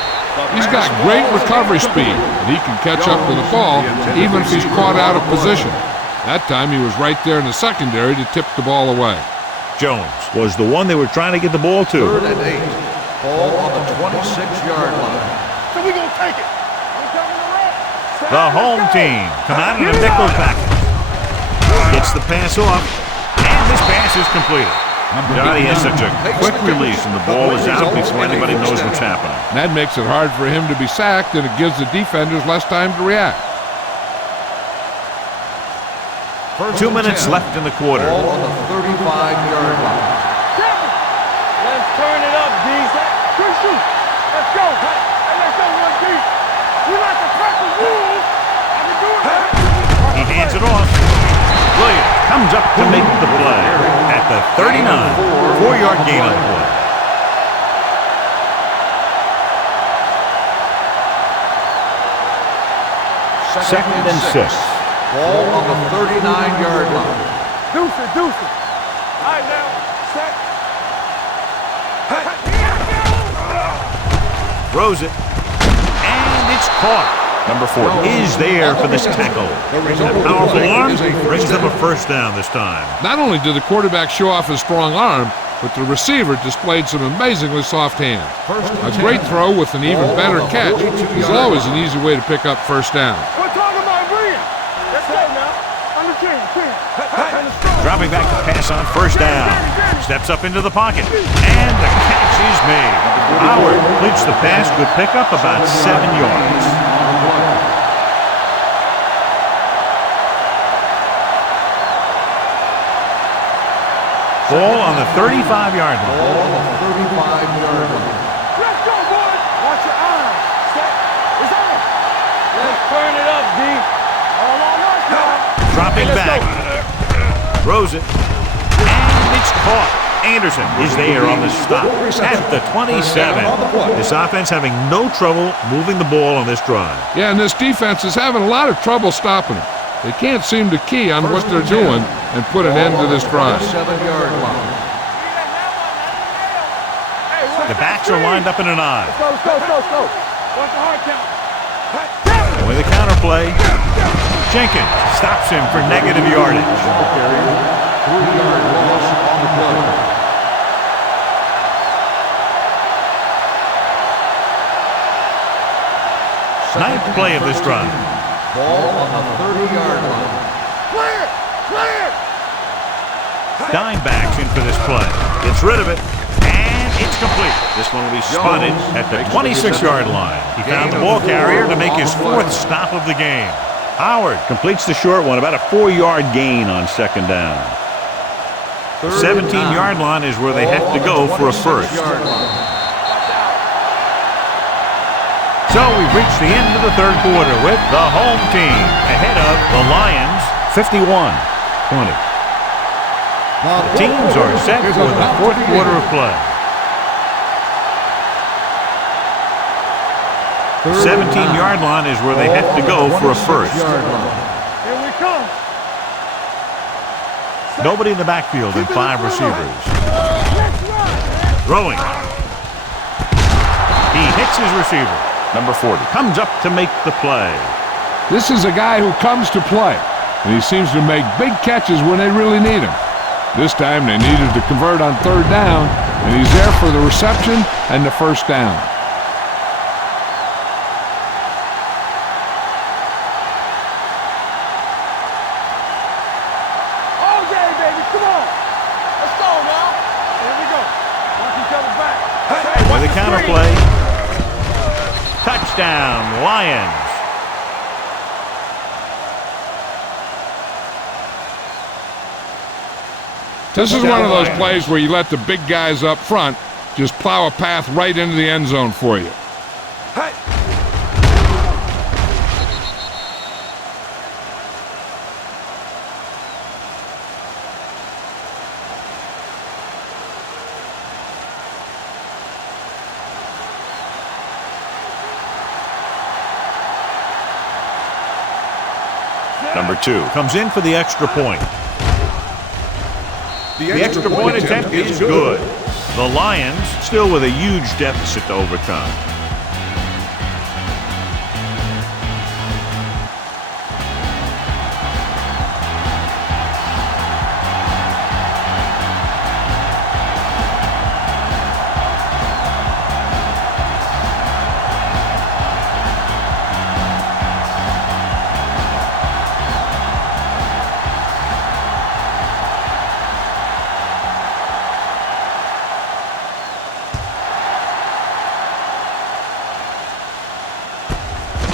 He's got great recovery speed, and he can catch up to the ball even if he's caught out of position. That time he was right there in the secondary to tip the ball away. Jones was the one they were trying to get the ball to. Third and 8. Ball on the 26-yard line. So we gonna take it. The home team come out in a nickel package. Gets the pass off, and this pass is completed. Johnny has such a quick release, and the ball is out before anybody knows what's happening. That makes it hard for him to be sacked, and it gives the defenders less time to react. 2 minutes left in the quarter. Ball on the 35-yard line. Let's turn it up, D. Good shoot. Let's go. Hey, let's go, 1D. We like to press the rules. I can do it. He hands it off. Williams comes up to make the play at the 39. 4-yard gain on the play. Second and 6. Ball on the 39-yard line. Deuce it, deuce it. All right, now. Set. Throws it. And it's caught. Number 4 is there for this tackle. A powerful arm brings them a first down this time. Not only did the quarterback show off his strong arm, but the receiver displayed some amazingly soft hands. A great throw with an even better catch is always an easy way to pick up first down. We're talking about brilliant. Let's go now. Under 10. Dropping back to pass on first down. Steps up into the pocket. And the catch is made. Howard completes the pass. Good pickup, about 7 yards. Ball on the 35-yard line. Ball on the 35-yard line. Let's go, boys. Watch your eyes. Set. It's on. Let's turn it up, D. All on us now. Dropping back. Throws it. And it's caught. Anderson is there on the stop at the 27. This offense having no trouble moving the ball on this drive. Yeah, and this defense is having a lot of trouble stopping it. They can't seem to key on what they're doing and put an end to this drive. 7-yard line. The backs are lined up in an I. Let's go. Watch the hard count. With a counterplay, Jenkins stops him for negative yardage. 3-yard loss on the play. Ninth play of this drive. Ball on the 30-yard line. Clear. Dime backs in for this play. Gets rid of it, and it's complete. This one will be spotted at the 26-yard line. He found the ball carrier to make his 4th stop of the game. Howard completes the short one, about a 4-yard gain on second down. The 17-yard line is where they have to go for a first. So we've reached the end of the third quarter with the home team ahead of the Lions 51-20. Teams are set for the fourth quarter of play. 17-yard line is where they have to go for a first. Here we come. Nobody in the backfield and 5 receivers. Throwing. He hits his receiver. Number 40 comes up to make the play. This is a guy who comes to play, and he seems to make big catches when they really need him. This time they needed to convert on third down, and he's there for the reception and the first down. counter play. Touchdown, Lions. This is one of those plays where you let the big guys up front just plow a path right into the end zone for you. Hey. Number 2 comes in for the extra point. The extra point attempt is good. The Lions still with a huge deficit to overcome.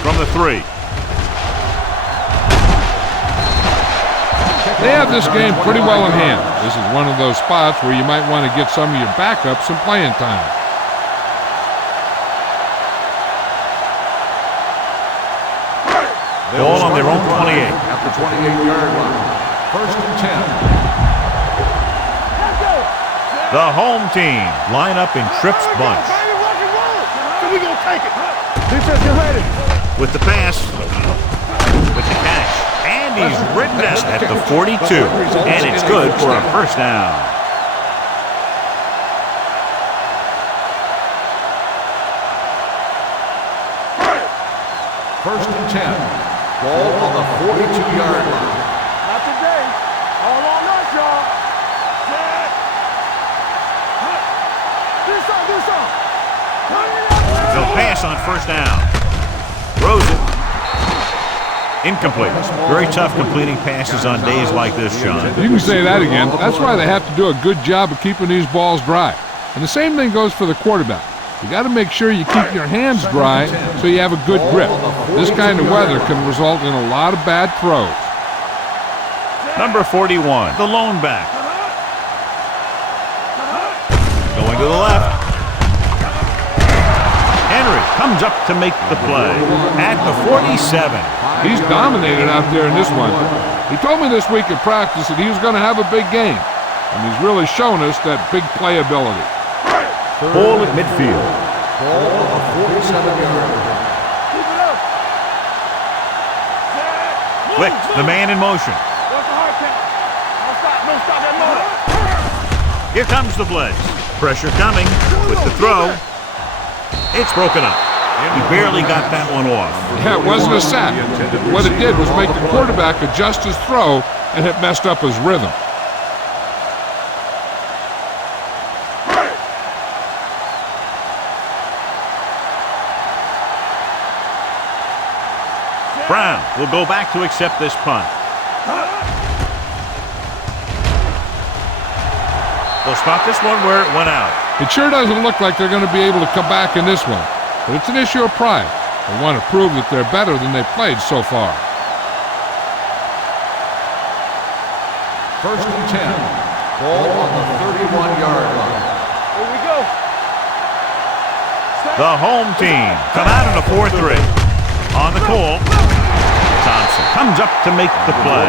From the 3. They have this game pretty well in hand. This is one of those spots where you might want to get some of your backups some playing time. Ball on their own 28. At the 28-yard line. First and 10. The home team line up in Tripp's bunch. So we gonna take it. Defense, get ready. With the pass, with the catch, and he's ridden out at the 42, and it's good for a first down. First and 10. Ball on the 42-yard line. Not today. All on us, y'all. Do something. They'll pass on first down. Throws it. Incomplete. Very tough completing passes on days like this, Sean. You can say that again. That's why they have to do a good job of keeping these balls dry. And the same thing goes for the quarterback. You got to make sure you keep your hands dry so you have a good grip. This kind of weather can result in a lot of bad throws. Number 41, the lone back. Going to the left. Henry comes up to make the play at the 47. He's dominated out there in this one. He told me this week at practice that he was going to have a big game, and he's really shown us that big playability. Ball at midfield. Ball on the 47-yard line. Keep it up. Quick, the man in motion. What's the hard count? Don't stop that motor. Here comes the blitz. Pressure coming with the throw. It's broken up. He barely got that one off. Yeah, it wasn't a sack. What it did was make the quarterback adjust his throw, and it messed up his rhythm. Brown will go back to accept this punt. They'll spot this one where it went out. It sure doesn't look like they're going to be able to come back in this one, but it's an issue of pride. They want to prove that they're better than they've played so far. First and 10. Ball on the 31-yard line. Here we go. The home team come out in a 4-3. On the call, Thompson comes up to make the play.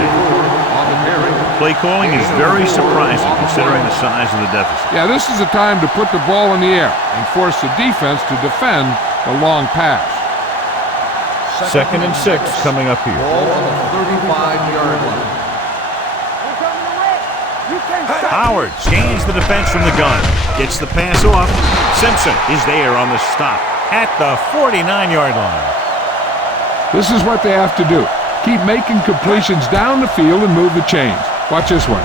On the carry. Play calling is very surprising considering the size of the deficit. Yeah, this is the time to put the ball in the air and force the defense to defend the long pass. Second and 6 coming up here. Ball on the 35-yard line. We're coming to win. You can't stop. Howard scans the defense from the gun. Gets the pass off. Simpson is there on the stop at the 49-yard line. This is what they have to do. Keep making completions down the field and move the chains. Watch this one.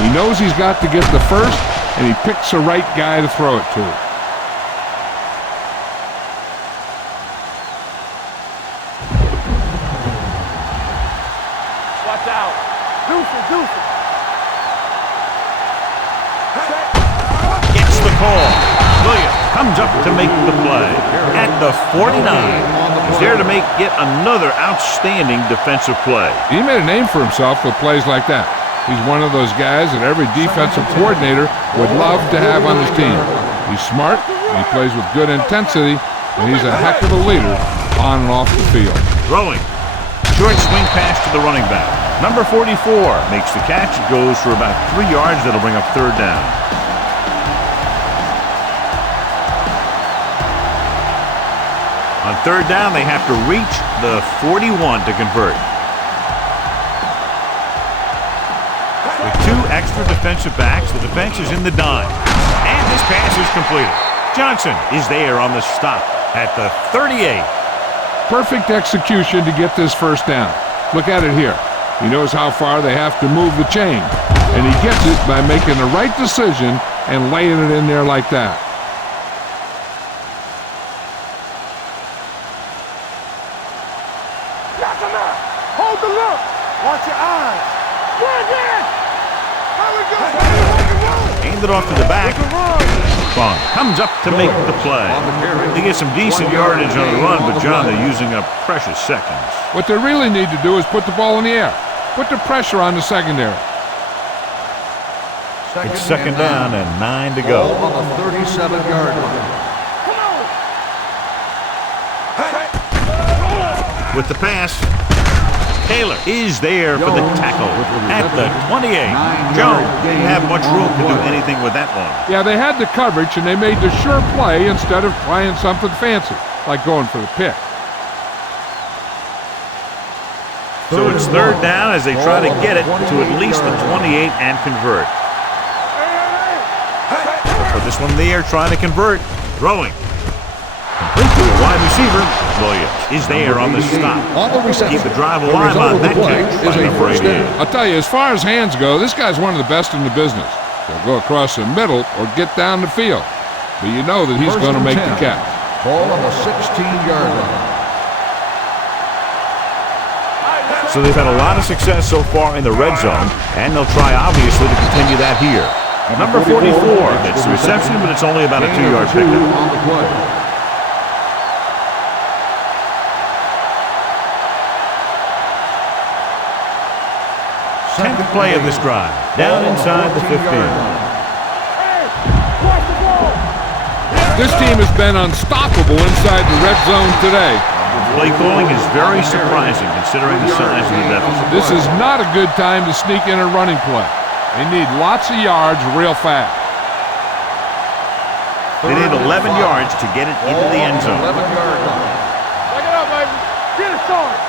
He knows he's got to get the first, and he picks the right guy to throw it to. Watch out. Deuce. Gets the call. Williams comes up to make the play at the 49. He's there to make yet another outstanding defensive play. He made a name for himself with plays like that. He's one of those guys that every defensive coordinator would love to have on his team. He's smart, he plays with good intensity, and he's a heck of a leader on and off the field. Throwing. Short swing pass to the running back. Number 44 makes the catch. It goes for about 3 yards. That'll bring up third down. On third down, they have to reach the 41 to convert. With 2 extra defensive backs, the defense is in the dime. And this pass is completed. Johnson is there on the stop at the 38. Perfect execution to get this first down. Look at it here. He knows how far they have to move the chain, and he gets it by making the right decision and laying it in there like that. Hold the look. Watch your eyes. Hand it off to the back. Baton comes up to make the play. They get some decent yardage on the run, but John, they're using up precious seconds. What they really need to do is put the ball in the air. Put the pressure on the secondary. It's second down and 9 to go. On the 37-yard line. With the pass, Taylor is there for the tackle at the 28. Jones didn't have much room to do anything with that one. Yeah, they had the coverage, and they made the sure play instead of trying something fancy, like going for the pick. So it's third down as they try to get it to at least the 28 and convert. Put this one in the air, trying to convert. Throwing. Complete to a wide receiver. Williams is there on the stop. Keep the drive alive on that catch by number 88. I'll tell you, as far as hands go, this guy's one of the best in the business. He'll go across the middle or get down the field. But you know that he's going to make the catch. Ball on the 16-yard line. So they've had a lot of success so far in the red zone, and they'll try, obviously, to continue that here. Number 44 gets the reception, but it's only about a 2-yard pickup. On the play. Tenth play of this drive, down inside the 15. This team has been unstoppable inside the red zone today. Play calling is very surprising considering the size of the deficit. This is not a good time to sneak in a running play. They need lots of yards real fast. They need 11 yards to get it into the end zone. 11-yard line. Back it up, baby. Get it started.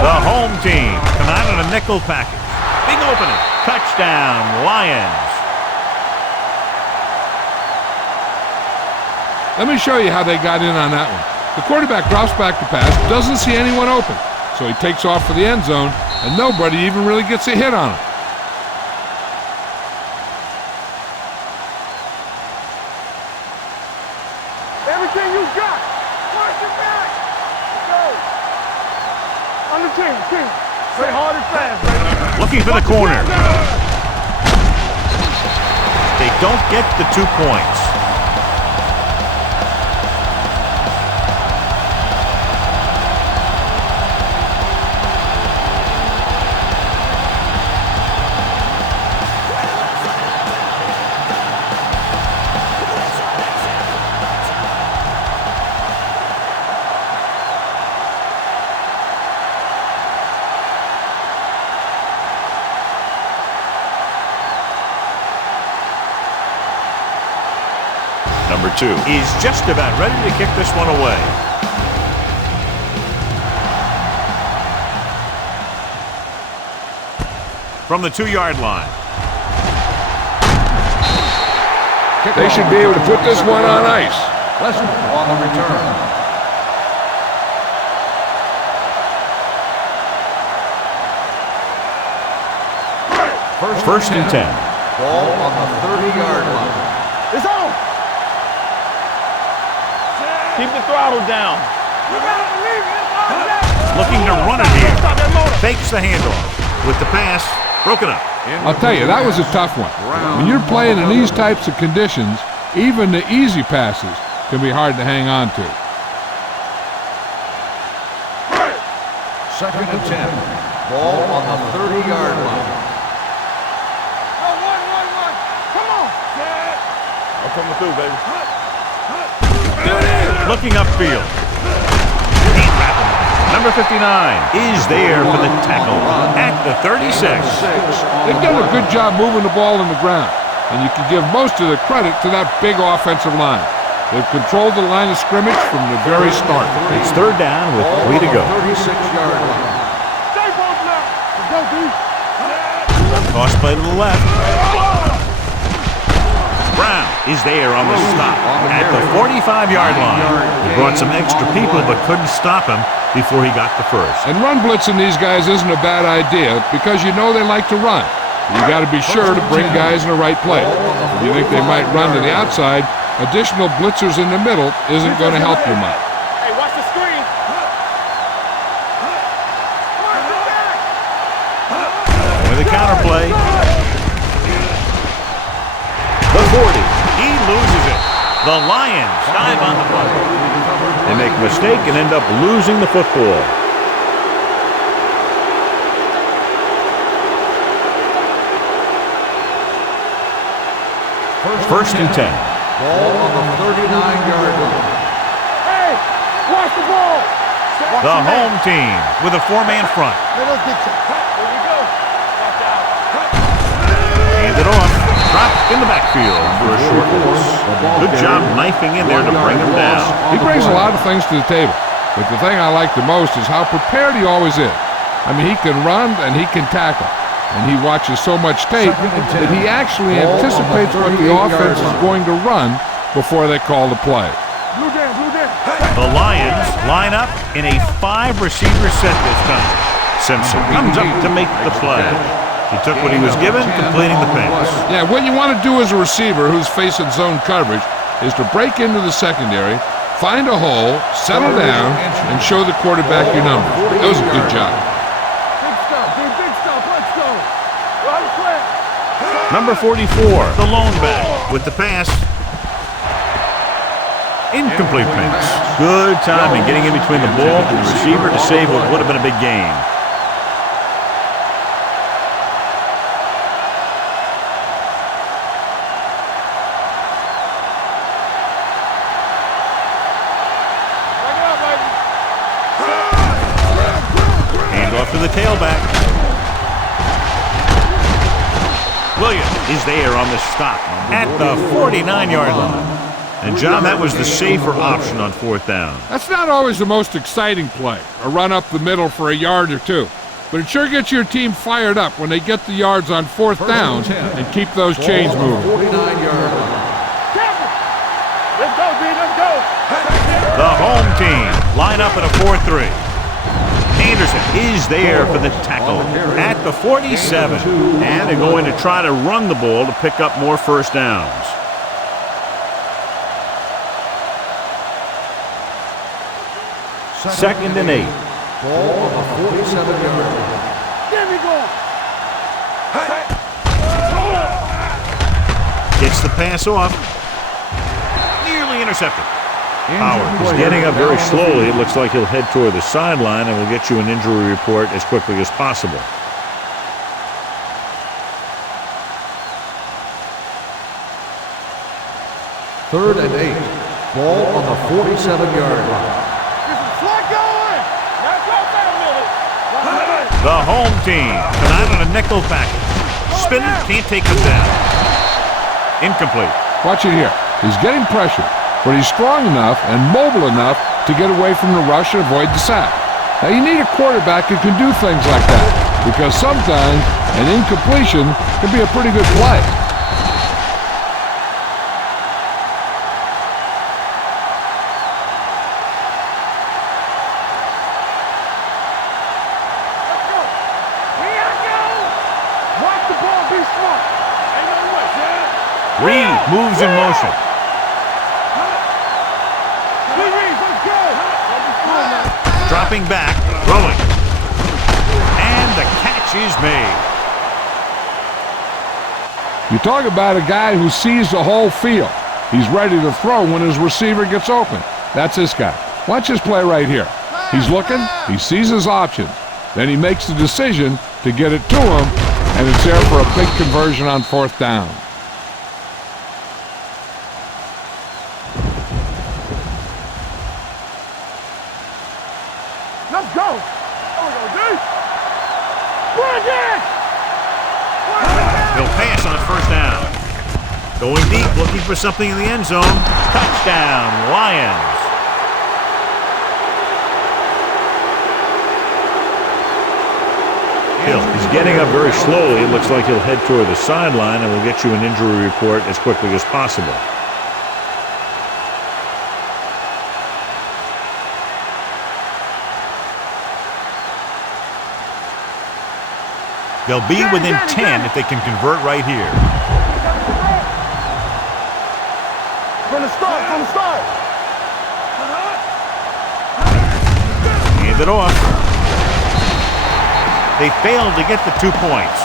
The home team come out in a nickel package. Big opening. Touchdown, Lions. Let me show you how they got in on that one. The quarterback drops back to pass, doesn't see anyone open, so he takes off for the end zone, and nobody even really gets a hit on him. Everything you got. Watch your back. Let's go. On the team. Play hard and fast, baby. Looking for the corner. They don't get the 2 points. Number 2 is just about ready to kick this one away. From the 2-yard line. They should be able to put this one on ice. Lesson on the return. First and 10. Ball on the 30-yard line. It's on. Keep the throttle down. Looking to run it here. Fakes the handoff. With the pass, broken up. I'll tell you, that was a tough one. When you're playing in these types of conditions, Even the easy passes can be hard to hang on to. 2nd and 10. Ball on the 30-yard line. One. Come on. I'm coming through, baby. Looking upfield. Can't wrap him. Number 59 is there for the tackle at the 36. They've done a good job moving the ball in the ground, and you can give most of the credit to that big offensive line. They've controlled the line of scrimmage from the very start. It's 3rd down with 3 to go. 36-yard line. Stay both left. Let's go, D. Toss play to the left. Brown is there on the stop at the 45-yard line. He brought some extra people but couldn't stop him before he got the first. And run blitzing these guys isn't a bad idea because you know they like to run. You got to be sure to bring guys in the right place. If you think they might run to the outside, additional blitzers in the middle isn't going to help you much. Hey, watch the screen. With the counter play. The 40. He loses it. The Lions dive on the play. They make a mistake and end up losing the football. First and 10. Ball on the 39-yard line. Hey, watch the ball. The home team with a 4-man front. Let us get you. Here we go. Watch out. Hand it off. Dropped in the backfield for a short loss. Good job knifing in there to bring him down. He brings a lot of things to the table, but the thing I like the most is how prepared he always is. I mean, he can run and he can tackle, and he watches so much tape that he actually anticipates what the offense is going to run before they call the play. Blue down. The Lions line up in a 5-receiver set this time. Simpson comes up to make the play. He took what he was given, completing the pass. Yeah, what you want to do as a receiver who's facing zone coverage is to break into the secondary, find a hole, settle down, and show the quarterback your number. That was a good job. Big stuff, dude. Big stuff. Let's go. Right flat. Number 44, the lone back with the pass. Incomplete pass. Good timing getting in between the ball and the receiver to save what would have been a big gain. To the tailback. Williams is there on the stop at the 49-yard line. And, John, that was the safer option on 4th down. That's not always the most exciting play, a run up the middle for a yard or two. But it sure gets your team fired up when they get the yards on 4th down and keep those chains moving. 49-yard line. Let's go, D. Let's go. The home team line up in a 4-3. Anderson is there for the tackle at the 47. And they're going to try to run the ball to pick up more first downs. Second and 8. Ball on the 47-yard line. There we go. Gets the pass off. Nearly intercepted. Howard is getting up very slowly. It looks like he'll head toward the sideline, and we'll get you an injury report as quickly as possible. Third and 8. Ball on the 47-yard line. Slide going. Now go down, Millie. The home team tonight on a nickel package. Spinner can't take them down. Incomplete. Watch it here. He's getting pressure, but he's strong enough and mobile enough to get away from the rush and avoid the sack. Now, you need a quarterback who can do things like that, because sometimes an incompletion can be a pretty good play. Watch the ball, be smart. Ain't no way, man. Reed moves in motion. Let's go. Dropping back, throwing. And the catch is made. You talk about a guy who sees the whole field. He's ready to throw when his receiver gets open. That's this guy. Watch this play right here. He's looking, he sees his options. Then he makes the decision to get it to him, and it's there for a big conversion on 4th down. Let's go. There we go, D. Bring it! He'll pass on his 1st down. Going deep, looking for something in the end zone. Touchdown, Lions. He's getting up very slowly. It looks like he'll head toward the sideline, and we'll get you an injury report as quickly as possible. They'll be within 10 if they can convert right here. From the start, from the start. Hand it off. They failed to get the 2 points.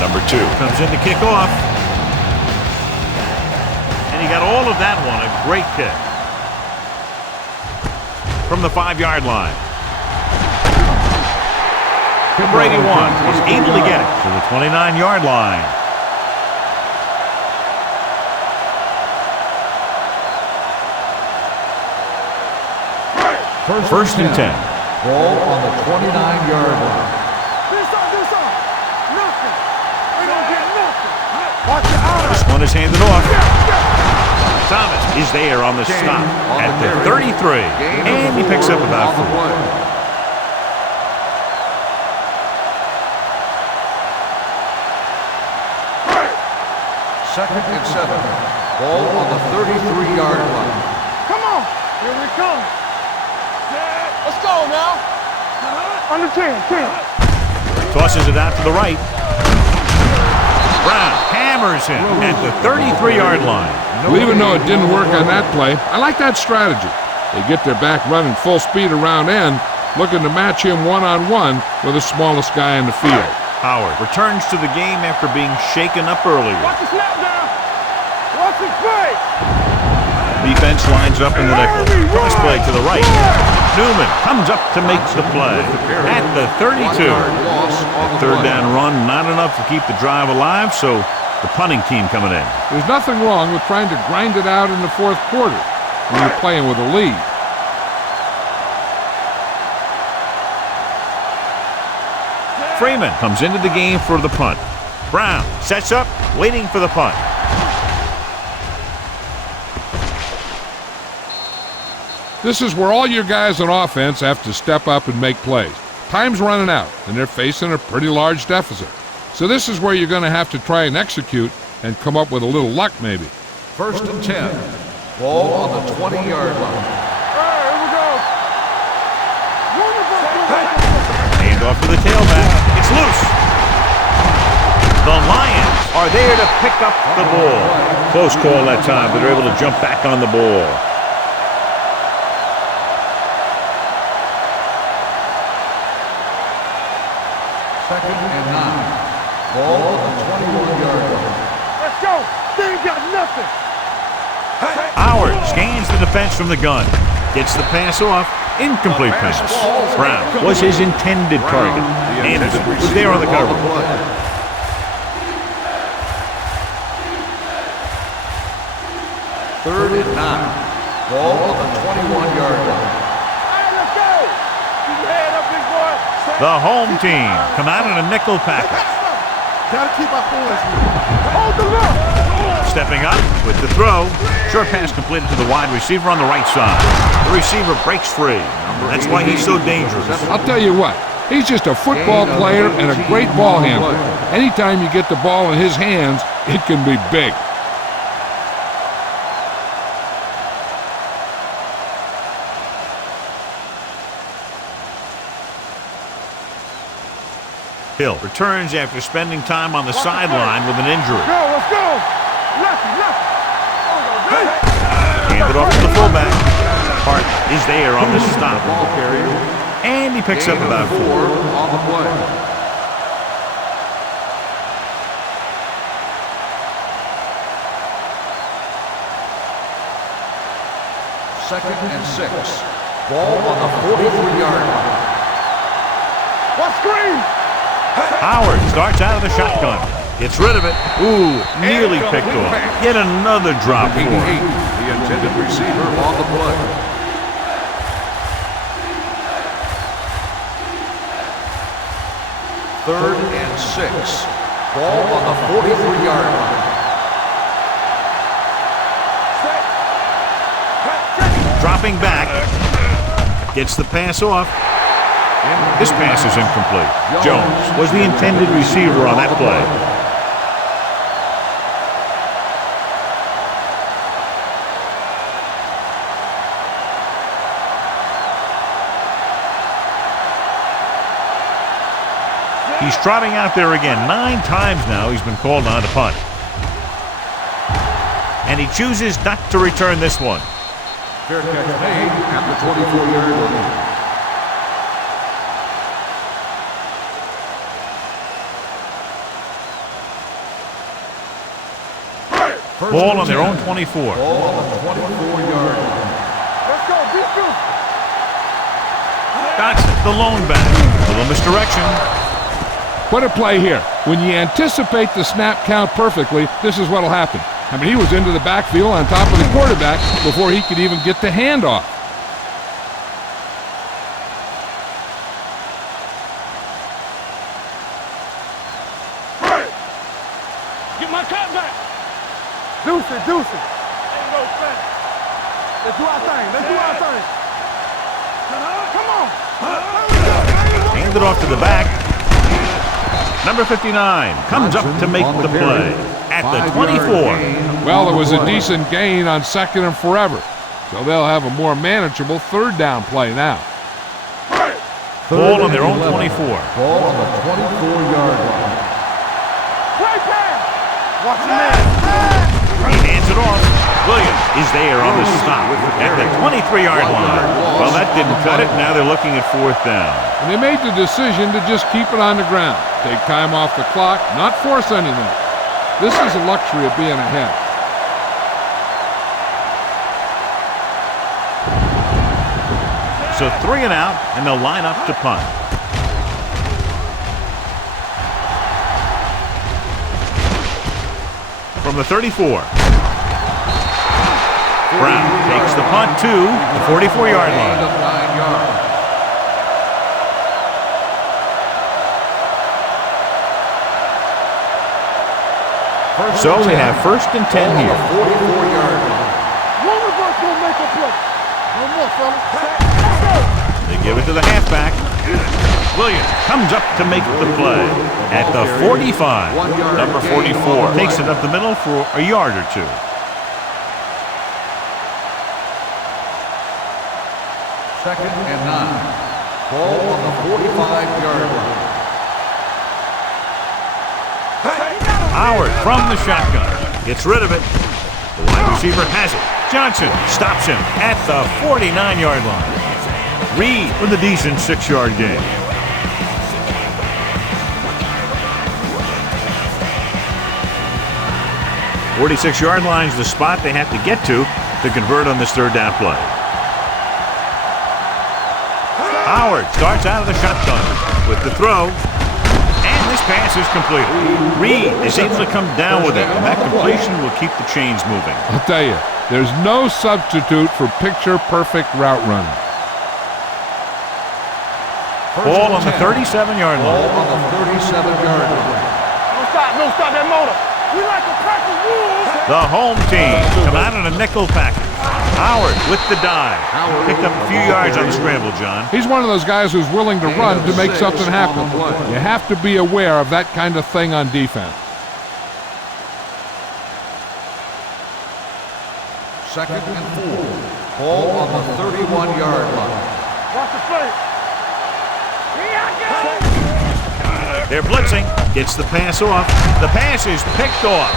Number 2 comes in to kick off. And he got all of that one. A great kick. From the 5-yard line. Brady won. He's able to get it to the 29-yard line. First and 10. Ball on the 29-yard line. Do something. Nothing. They don't get nothing. Watch it out. This one is handed off. Thomas is there on the stop at the 33. And he picks up about 4. Second and 7. Ball on the 33-yard line. Come on. Here we come. Let's go now. Under 10. Tosses it out to the right. Brown hammers him at the 33-yard line. Well, even though it didn't work on that play, I like that strategy. They get their back running full speed around end, looking to match him one-on-one with the smallest guy in the field. Howard returns to the game after being shaken up earlier. Watch the snap down. Watch the play. Defense lines up in the nickel. Cross play to the right. Newman comes up to make the play at the 32. A 3rd down run, not enough to keep the drive alive, so the punting team coming in. There's nothing wrong with trying to grind it out in the 4th quarter when you're playing with a lead. Freeman comes into the game for the punt. Brown sets up, waiting for the punt. This is where all your guys on offense have to step up and make plays. Time's running out, and they're facing a pretty large deficit. So this is where you're going to have to try and execute and come up with a little luck maybe. First and 10. Ball on the 20-yard line. Here we go. Hand off to the tailback. It's loose. The Lions are there to pick up the ball. Close call that time, but they're able to jump back on the ball. Second and 9. Ball on the 21-yard line. Let's go. They ain't got nothing. Howard scans the defense from the gun. Gets the pass off. Incomplete pass. Brown was his intended target. Anderson was there on the cover. Third and 9. Ball on the 21-yard line. Hey, let's go. Keep your head up, big boy. The home team come out in a nickel package. Gotta keep our boys moving. Hold the look. Stepping up with the throw. Short pass completed to the wide receiver on the right side. The receiver breaks free. That's why he's so dangerous. I'll tell you what, he's just a football player and a great ball handler. Anytime you get the ball in his hands, it can be big. Hill returns after spending time on the sideline with an injury. Let's go. Left. Hand it off to the fullback. Hart is there on the stop. Ball carrier. And he picks up about 4. On the play. Second and 6. Ball on the 43-yard line. What screen? Howard starts out of the shotgun. Gets rid of it. Ooh, nearly picked off. Yet another drop for 88, him. the intended receiver on the play. Third and 6. Ball on the 43-yard line. Dropping back. Gets the pass off. This pass is incomplete. Jones was the intended receiver on that play. He's trotting out there again. 9 times now he's been called on to punt. And he chooses not to return this one. Fair catch made at the 24-yard line. Ball on their own 24. Ball on the 24-yard line. Let's go. Defense. Got the lone back. Little misdirection. What a play here. When you anticipate the snap count perfectly, this is what will happen. I mean, he was into the backfield on top of the quarterback before he could even get the handoff. Get my cut back. Deuce it. Ain't no fence. Let's do our thing. Come on. Hand it off to the back. Number 59 comes up to make the play at the 24. Well, it was a decent gain on 2nd and forever, so they'll have a more manageable 3rd down play now. Ball on their own 24. Ball on the 24-yard line. Play pass. Watch the man. He hands it off. Williams is there on the stop at the 23-yard line. Well, that didn't cut it. Now they're looking at 4th down. And they made the decision to just keep it on the ground. Take time off the clock, not force anything. This is a luxury of being ahead. So 3 and out, and they'll line up to punt. From the 34. Brown takes the punt to the 44-yard line. Gain of 9 yards. So they have 1st and 10 here. 44-yard line. One of us will make a play. No more, fellas. Let's go. They give it to the halfback. Williams comes up to make the play at the 45. Number 44 takes it up the middle for a yard or 2. Second and 9. Ball on the 45-yard line. Howard from the shotgun. Gets rid of it. The wide receiver has it. Johnson stops him at the 49-yard line. Reed with a decent 6-yard gain. The 46-yard line is the spot they have to get to convert on this 3rd down play. Howard starts out of the shotgun with the throw. This pass is completed. Reed is able to come down with it, and that completion will keep the chains moving. I'll tell you, there's no substitute for picture-perfect route running. Ball on the 37-yard line. Ball on the 37-yard line. Don't stop that motor. We like to practice rules. The home team come out in a nickel package. Howard with the dive. Picked up a few yards on the scramble, John. He's one of those guys who's willing to run to make something happen. You have to be aware of that kind of thing on defense. Second and 4. Ball on the 31-yard line. Watch the play. Here I go. They're blitzing. Gets the pass off. The pass is picked off.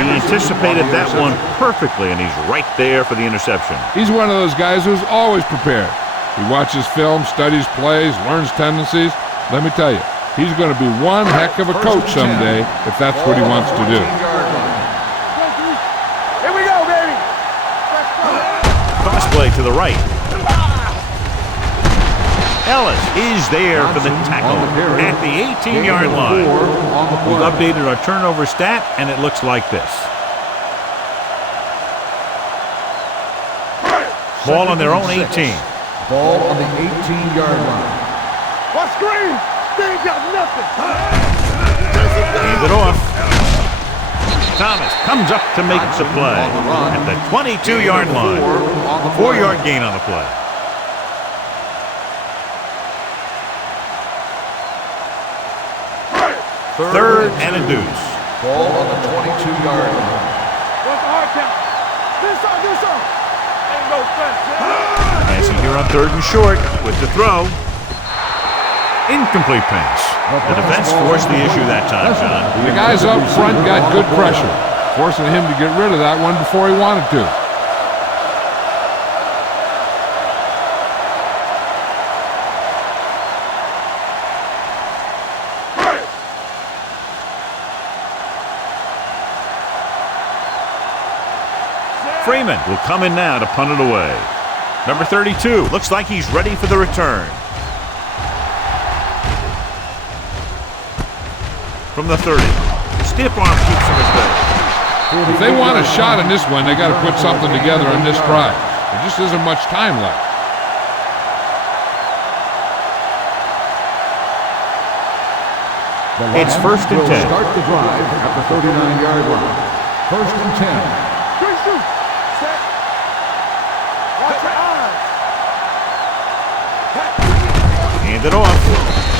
He anticipated that one perfectly, and he's right there for the interception. He's one of those guys who's always prepared. He watches film, studies plays, learns tendencies. Let me tell you, he's going to be one heck of a coach someday if that's what he wants to do. Here we go, baby. Cross play to the right. Ellis is there for the tackle at the 18-yard line. We've updated our turnover stat, and it looks like this. Ball on their own 18. Ball on the 18-yard line. What screen? They ain't got nothing. Hand it off. Thomas comes up to make the play at the 22-yard line. 4-yard gain on the play. Third and a deuce. Ball on the 22-yard line. What's the hard count? This on. Ain't no sense. Passing here on third and short with the throw. Incomplete pass. The defense forced the issue that time, John. The guys up front got good pressure, forcing him to get rid of that one before he wanted to. Freeman will come in now to punt it away. Number 32 looks like he's ready for the return. From the 30. Stiff arm keeps him at bay. If they want a shot in this one, they got to put something together on this drive. There just isn't much time left. It's first and 10. Start the drive at the 39-yard line. First and 10. Set. Watch your eyes. Hand it off.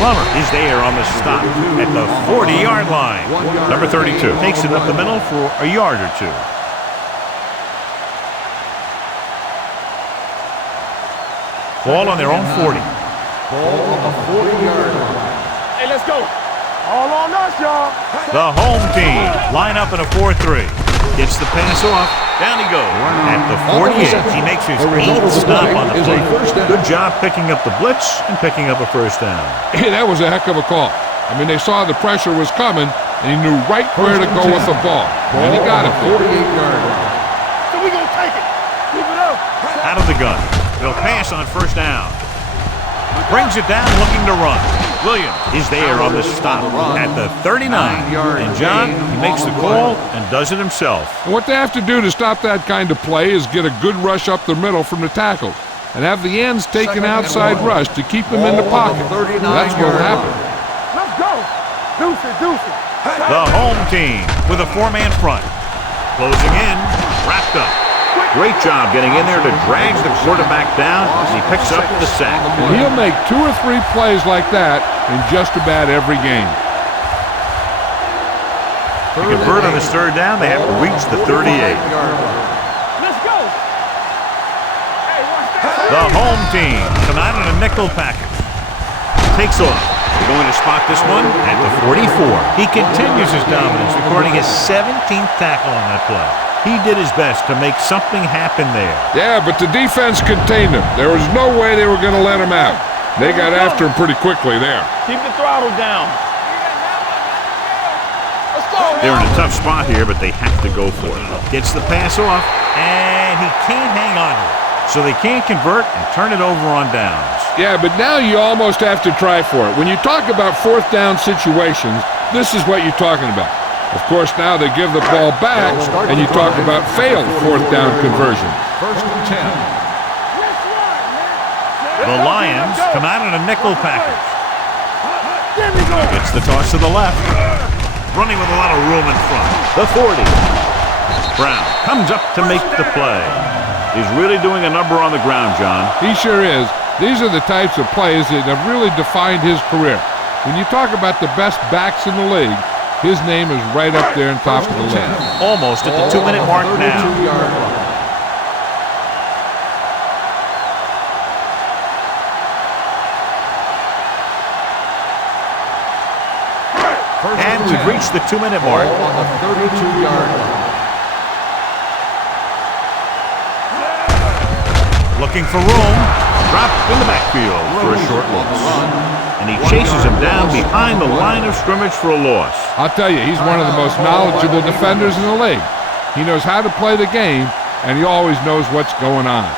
Plummer is there on the stop at the 40-yard line. Number 32 takes it up the middle for a yard or two. Ball on their own 40. Ball on the 40-yard line. Hey, let's go. All on us, y'all. The home team line up in a 4-3. Gets the pass off. Down he goes. At the 48, he makes his 8th stop on the play. Good job picking up the blitz and picking up a first down. Hey, that was a heck of a call. I mean, they saw the pressure was coming, and he knew right where to go with the ball. And he got it there. 48-yard line. So we gonna take it. Keep it up. Out of the gun. They'll pass on first down. Brings it down looking to run. Williams is there on the stop at the 39. And John, he makes the call and does it himself. And what they have to do to stop that kind of play is get a good rush up the middle from the tackle and have the ends take an outside rush to keep them in the pocket. That's what will happen. Let's go. Deuce it. The home team with a 4-man front. Closing in, wrapped up. Great job getting in there to drag the quarterback down as he picks up the sack. And he'll make 2 or 3 plays like that in just about every game. To convert on this third down, they have to reach the 38. Let's go. Hey, watch that. The home team come out in a nickel package. Takes off. They're going to spot this one at the 44. He continues his dominance, recording his 17th tackle on that play. He did his best to make something happen there. Yeah, but the defense contained him. There was no way they were going to let him out. They got after him pretty quickly there. Keep the throttle down. Let's go. They're in a tough spot here, but they have to go for it. Gets the pass off, and he can't hang on to it. So they can't convert and turn it over on downs. Yeah, but now you almost have to try for it. When you talk about 4th down situations, this is what you're talking about. Of course, now they give the ball back, and you talk about failed 4th down conversion. First and 10. The Lions come out in a nickel package. Gets the toss to the left. Running with a lot of room in front. The 40. Brown comes up to make the play. He's really doing a number on the ground, John. He sure is. These are the types of plays that have really defined his career. When you talk about the best backs in the league, his name is right up there on top of the list. Almost at the 2-minute mark now. And we've reached the 2-minute mark. Ball on the 32-yard line. Looking for room. Dropped in the backfield for a short loss. And he chases him down behind the line of scrimmage for a loss. I'll tell you, he's one of the most knowledgeable defenders in the league. He knows how to play the game, and he always knows what's going on.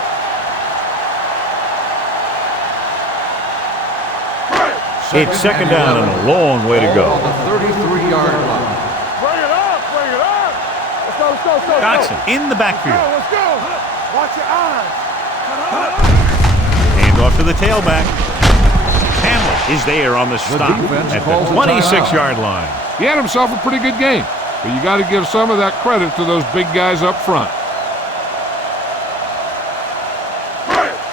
It's second down and a long way to go. On the 33-yard line. Bring it up, bring it up. Let's go, let's go, let's go. Dotson in the backfield. Let's go. Watch your eyes. Hand off to the tailback. Hamlet is there on the stop at the 26-yard line. He had himself a pretty good game, but you got to give some of that credit to those big guys up front.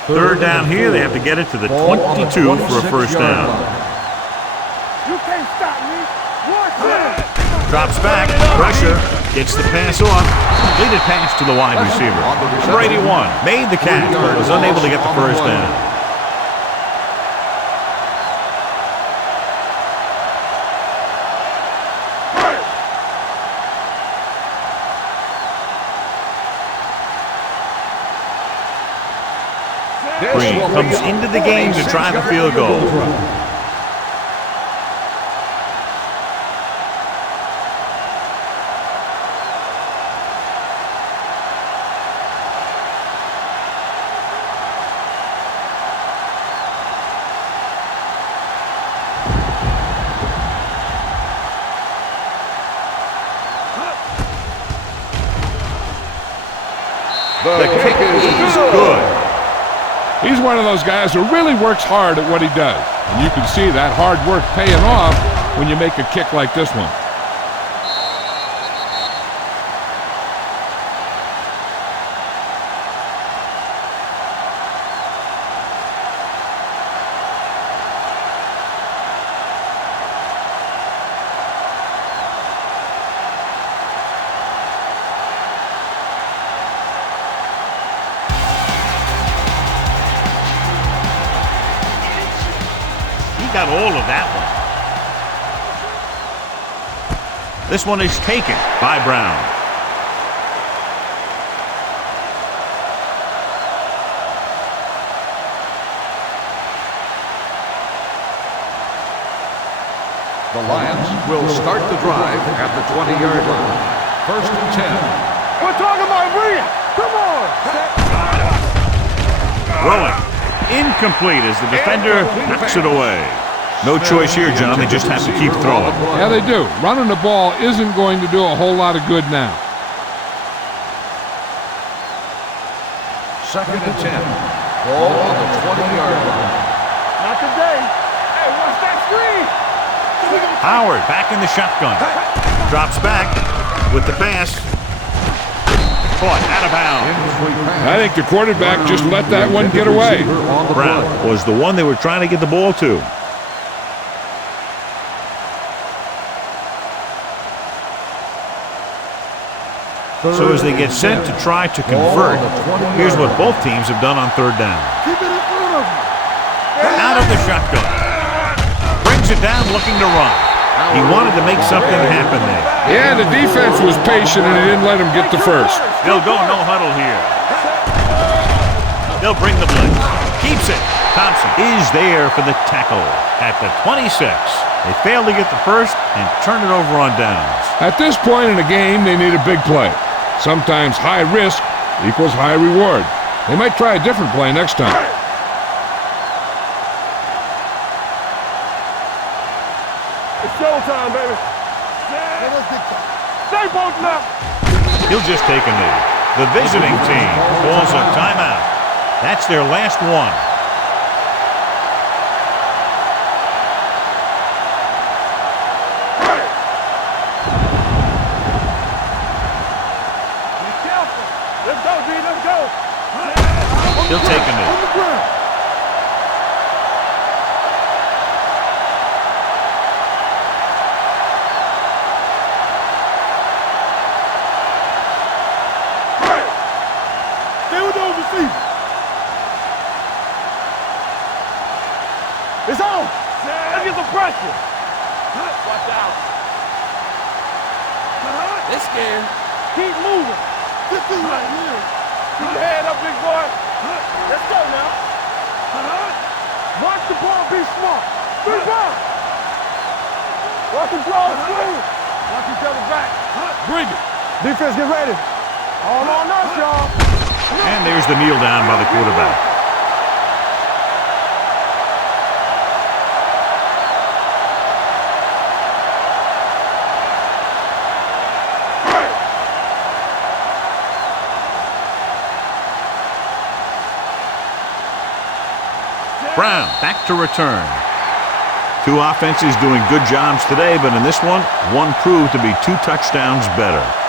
Third down here. They have to get it to the 22 for a first down. You can't stop me. Watch it. Drops back. Pressure. Gets the pass off. Completed pass to the wide receiver. Brady won. Made the catch, but was unable to get the first down. Green comes into the game to try the field goal. The kick is good. He's one of those guys who really works hard at what he does. And you can see that hard work paying off when you make a kick like this one. Got all of that one. This one is taken by Brown. The Lions will start the drive at the 20-yard line. First and 10. We're talking about brilliant. Come on. Throwing. Incomplete as the defender knocks it away. No choice here, John. They just have to keep throwing. Yeah, they do. Running the ball isn't going to do a whole lot of good now. Second and 10. Ball on the 20-yard line. Not today. Hey, watch that screen. Howard back in the shotgun. Drops back with the pass. Caught out of bounds. I think the quarterback just let that one get away. Brown was the one they were trying to get the ball to. So as they get set to try to convert, here's what both teams have done on third down. Keep it in front of you. Out of the shotgun. Brings it down looking to run. He wanted to make something happen there. Yeah, the defense was patient and they didn't let him get the first. They'll go no huddle here. They'll bring the blitz. Keeps it. Thompson is there for the tackle at the 26. They fail to get the first and turn it over on downs. At this point in the game, they need a big play. Sometimes high risk equals high reward. They might try a different play next time. It's showtime, baby. Stay bolting up. He'll just take a knee. The visiting team calls a timeout. That's their last one. He'll take a knee. Stay with those receivers. It's on. Let's get some pressure. Watch out. They scared. Keep moving. Get through right here. Keep your head up, big boy. Let's go now. Watch the ball, be smart. Big ball. Watch the draw through. Watch each other back. Bring it. Defense, get ready. All on us, y'all. And there's the kneel down by the quarterback. Brown back to return. Two offenses doing good jobs today, but in this one proved to be 2 touchdowns better.